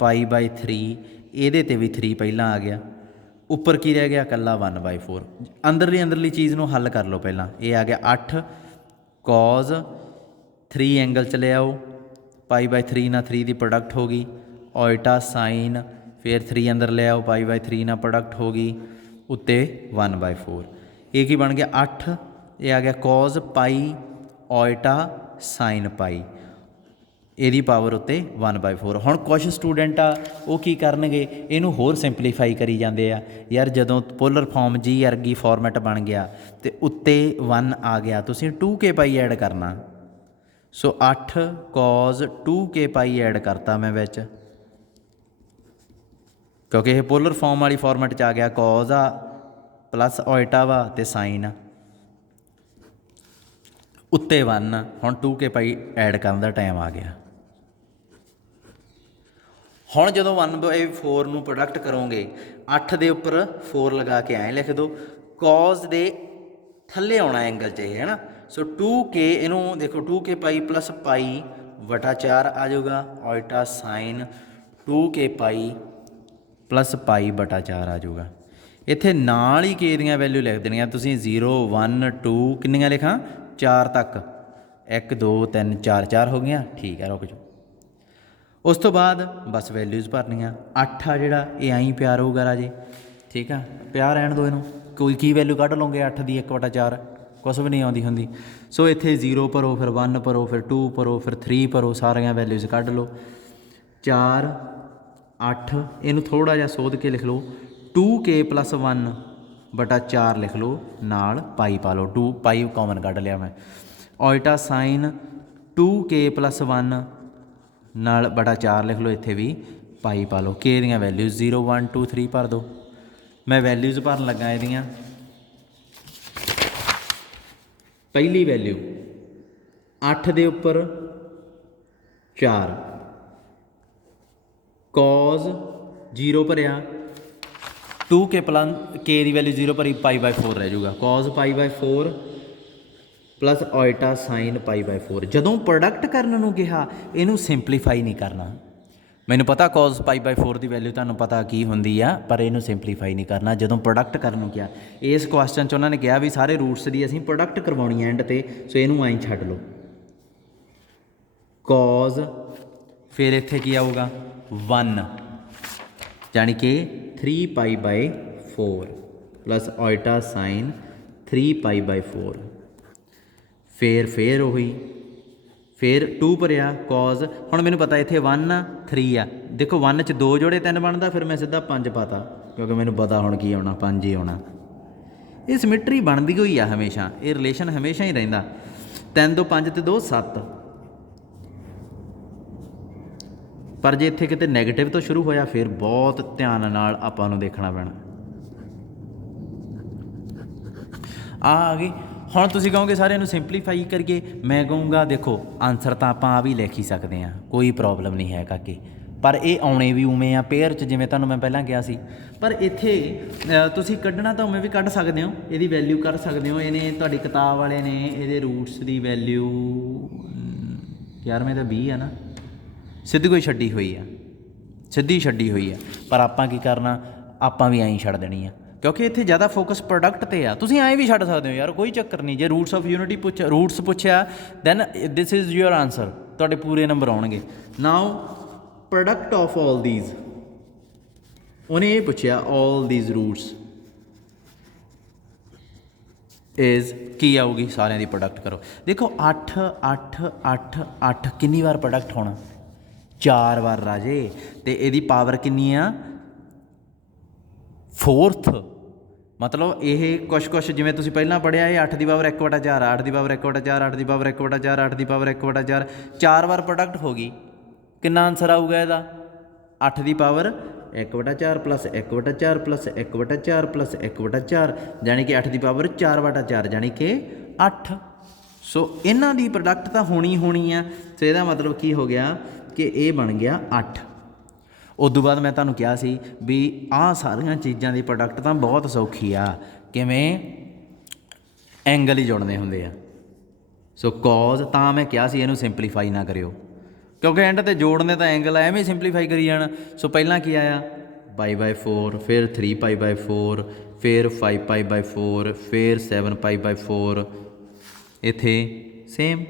π/3, ਇਹਦੇ 'ਤੇ ਵੀ 3 ਪਹਿਲਾਂ ਆ ਗਿਆ। ਉੱਪਰ ਕੀ ਰਹਿ ਗਿਆ, ਇਕੱਲਾ 1/4। ਅੰਦਰਲੀ ਚੀਜ਼ ਨੂੰ ਹੱਲ ਕਰ ਲਓ ਪਹਿਲਾਂ। ਇਹ ਆ ਗਿਆ 8 cos 3 ਐਂਗਲ 'ਚ ਲੈ ਆਓ, π/3 ਨਾਲ 3 ਦੀ ਪ੍ਰੋਡਕਟ ਹੋ ਗਈ, ਓਇਟਾ sin, ਫਿਰ 3 ਅੰਦਰ ਲੈ ਆਓ, π/3 ਨਾਲ ਪ੍ਰੋਡਕਟ ਹੋ ਗਈ, ਉੱਤੇ 1/4। ਇਹ ਕੀ ਬਣ ਗਿਆ 8, ਇਹ ਆ ਗਿਆ cos π ਓਇਟਾ sin π, ਇਹਦੀ ਪਾਵਰ ਉੱਤੇ 1/4। ਹੁਣ ਕੁਛ ਸਟੂਡੈਂਟ ਆ ਉਹ ਕੀ ਕਰਨਗੇ, ਇਹਨੂੰ ਹੋਰ ਸਿੰਪਲੀਫਾਈ ਕਰੀ ਜਾਂਦੇ ਆ। ਯਾਰ ਜਦੋਂ ਪੋਲਰ ਫਾਰਮ ਜੀ ਵਰਗੀ ਫਾਰਮੈਟ ਬਣ ਗਿਆ ਅਤੇ ਉੱਤੇ 1 ਆ ਗਿਆ, ਤੁਸੀਂ 2k π ਐਡ ਕਰਨਾ, ਸੋ 8 cos 2k π ਐਡ ਕਰਤਾ ਮੈਂ ਵਿੱਚ, ਕਿਉਂਕਿ ਇਹ ਪੋਲਰ ਫਾਰਮ ਵਾਲੀ ਫਾਰਮੈਟ 'ਚ ਆ ਗਿਆ। cos ਆ ਪਲੱਸ ਓਇਟਾ ਵਾ ਅਤੇ ਸਾਈਨ ਆ, ਉੱਤੇ 1, ਹੁਣ 2k π ਐਡ ਕਰਨ ਦਾ ਟਾਈਮ ਆ ਗਿਆ। ਹੁਣ ਜਦੋਂ 1/4 ਨੂੰ ਪ੍ਰੋਡਕਟ ਕਰੋਗੇ, 8 ਦੇ ਉੱਪਰ 4 ਲਗਾ ਕੇ ਐਂ ਲਿਖ ਦਿਓ, cos ਦੇ ਥੱਲੇ ਆਉਣਾ ਐਂਗਲ 'ਚ ਇਹ ਹੈ ਨਾ, ਸੋ 2k, ਇਹਨੂੰ ਦੇਖੋ 2k π + π/4 ਆ ਜਾਊਗਾ, ਓਇਟਾ ਸਾਈਨ 2k π + π/4 ਆ ਜਾਊਗਾ। ਇੱਥੇ ਨਾਲ ਹੀ k ਦੀਆਂ ਵੈਲਿਊ ਲਿਖ ਦੇਣੀਆਂ ਤੁਸੀਂ, 0 1 2 ਕਿੰਨੀਆਂ ਲਿਖਾਂ 4 ਤੱਕ, 1 2 3 4 4 हो गया ठीक है। रुक जाओ। उस तो बाद बस वैल्यूज़ भरनियाँ। 8 आ जिहड़ा ये आई पिया रहूगा राजे, ठीक है, पिया रहन दो इनू। कोई की वैल्यू कढ़ लोगे 8 की 1/4, कुछ भी नहीं आती होंगी। सो इत्थे 0 भरो, फिर 1 भरो, फिर 2 भरो, फिर 3 भरो, सारिया वैल्यूज़ कढ़ लो। 4 8 इनू थोड़ा जिहा सोध के लिख लो 2k + 1/4 लिख लो, नाल पाई पा लो, 2 पाई कॉमन कढ़ लिया मैं। ऑल्टा साइन 2k + 1 नाल बटा 4 लिख लो, इत्थे भी पाई पा लो। के दियाँ वैल्यूज़ 0 1 2 3 भर दो। मैं वैल्यूज़ भरन लगा इहदियां। पहली वैल्यू 8 दे उपर 4, कॉज 0 भरिया, 2k + k की वैल्यू 0 भरी, π/4 रह जाऊगा। Cause π/4 plus ऑल्टा sign π/4। जदों प्रोडक्ट करने नूं कहा इनू सिंपलीफाई नहीं करना। मैनू पता कॉज π/4 की वैल्यू तुहानूं पता की होंदी आ, पर इनू सिंपलीफाई नहीं करना। जदों प्रोडक्ट करन नूं कहा, इस क्वेश्चन च उन्होंने कहा भी सारे रूट्स की असीं प्रोडक्ट करवाउणी एंड ते, सो इनू आई छड्ड लो। कॉज फिर इत्थे की आऊगा 1 यानी कि 3π/4 प्लस ऑल्टा साइन 3π/4, फिर वही, फिर 2 भरिया कॉज। हुण मैनूं पता इत्थे 1 3 आ, देखो 1 च 2 जोड़े 3 बनता, फिर मैं सीधा 5 पाता क्योंकि मैनूं पता हुण की आउणा 5 ही आउणा। ये सिमिट्री बनती हुई आ हमेशा, ये रिलेशन हमेशा ही रहिंदा। 3 2 5 ते 2 7, पर जे इत्थे किते नैगेटिव तो शुरू होया फिर बहुत ध्यान नाल आपां नूं देखना पैना। आ गई। हुण तुसीं कहोगे सारे इनू सिंपलीफाई करिए, मैं कहूँगा देखो आंसर तो आप भी लिख ही सकते हैं, कोई प्रॉब्लम नहीं है काके, पर ये आने भी उवें आ पेयर च, जिवें तुहानूं मैं पहलां कहा सी। पर इत्थे तुसीं कढ़ना तो उवें भी कढ़ सकते हो, इहदी वैल्यू कढ़ सकते हो। इहने तुहाडी किताब वाले ने इहदे रूट्स की वैल्यू 11वें तो 20 है ना, सीधी कोई छड्डी हुई है, सीधी छड्डी हुई है। पर आपां की करना, आपां भी ऐं छड्ड देनी है क्योंकि इत्थे ज़्यादा फोकस प्रोडक्ट ते आ। तुसीं ऐं भी छड्ड सकते हो यार, कोई चक्कर नहीं। जे रूट्स ऑफ यूनिटी रूट्स पुछया then this is your answer, तुहाडे पूरे नंबर आउणगे। Now product of all these, उन्हें ये पुछया ऑल दीज रूट्स इज़ की आऊगी, सारिਆਂ ਦੀ प्रोडक्ट करो। देखो 8 8 8 8 कितनी बार प्रोडक्ट होना, 4 बार राजे। तो यदी पावर कितनी आ 4th, मतलब ये कुछ जिमें तुसीं पहलां पढ़िया ये 8 की पावर 1/4, 8 की पावर 1/4, 8 की पावर 1/4, 8 की पावर 1/4, 4 बार प्रोडक्ट होगी। कितना आंसर आऊगा इसदा 8 की पावर 1/4 प्लस 1/4 प्लस 1/4 प्लस 1/4, यानी कि 8 की पावर 4/4 यानी कि 8। सो इन्हां दी प्रोडक्ट तो होनी है। तो यदा मतलब की हो गया कि ये बन गया 8। उदों बाद मैं तुहानूं कहा सी भी आह सारियां चीज़ां की प्रोडक्ट तो बहुत सौखी आ, किवें एंगल ही जुड़ने होंदे आ। सो कॉज तां मैं कहा सी इहनूं सिंपलीफाई ना करियो क्योंकि एंड ते जोड़ने तो एंगल एवें सिंपलीफाई करी जाना। सो पहलां की आया π/4, फिर 3π/4, फिर 5π/4, फिर 7π/4। इत्थे सेम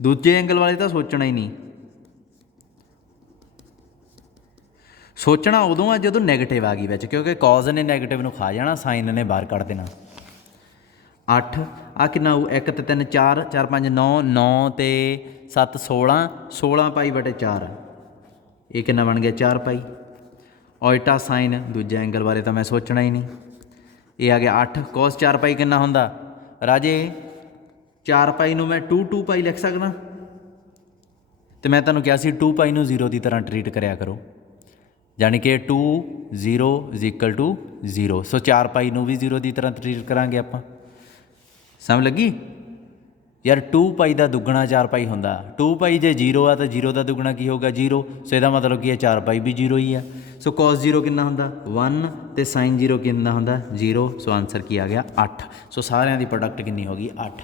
दूजे एंगल वाले तो सोचना ही नहीं। सोचना उदों आ जदों नैगेटिव आ गई विच, क्योंकि कॉज ने नैगेटिव नूं खा जाना, साइन ने बाहर कढ़ देना। 8 आ कितना 1 ते 3 4, 4 5 9, 9 ते 7 16, 16π/4, ये कितना बन गया 4π। ऑल्टा साइन दूजे एंगल बारे तो मैं सोचना ही नहीं। ये आ गया 8 कॉस 4π कितना हुंदा राजे, 4π नूं मैं 2π लिख सकदा। तो मैं तुहानूं कहा सी 2π नूं 0 की तरह ट्रीट करया करो, यानी कि 2 0 = 0। सो 4π नूं भी 0 की तरह ट्रीट करांगे आपां। समझ लगी यार, 2π का दुगना 4π हुंदा। 2π जे 0 आ तो 0 का दुगना की होगा 0। सो इसदा मतलब की है 4π भी 0 ही है। सो cos 0 कितना हुंदा 1 ते sin 0 कितना हुंदा 0। सो आंसर की आ गया 8। सो सारिਆਂ ਦੀ प्रोडक्ट कितनी होगी 8।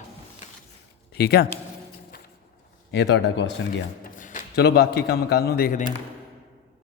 ठीक है, ये तुहाडा क्वेश्चन गया। चलो बाकी काम कल नूं देखते हैं।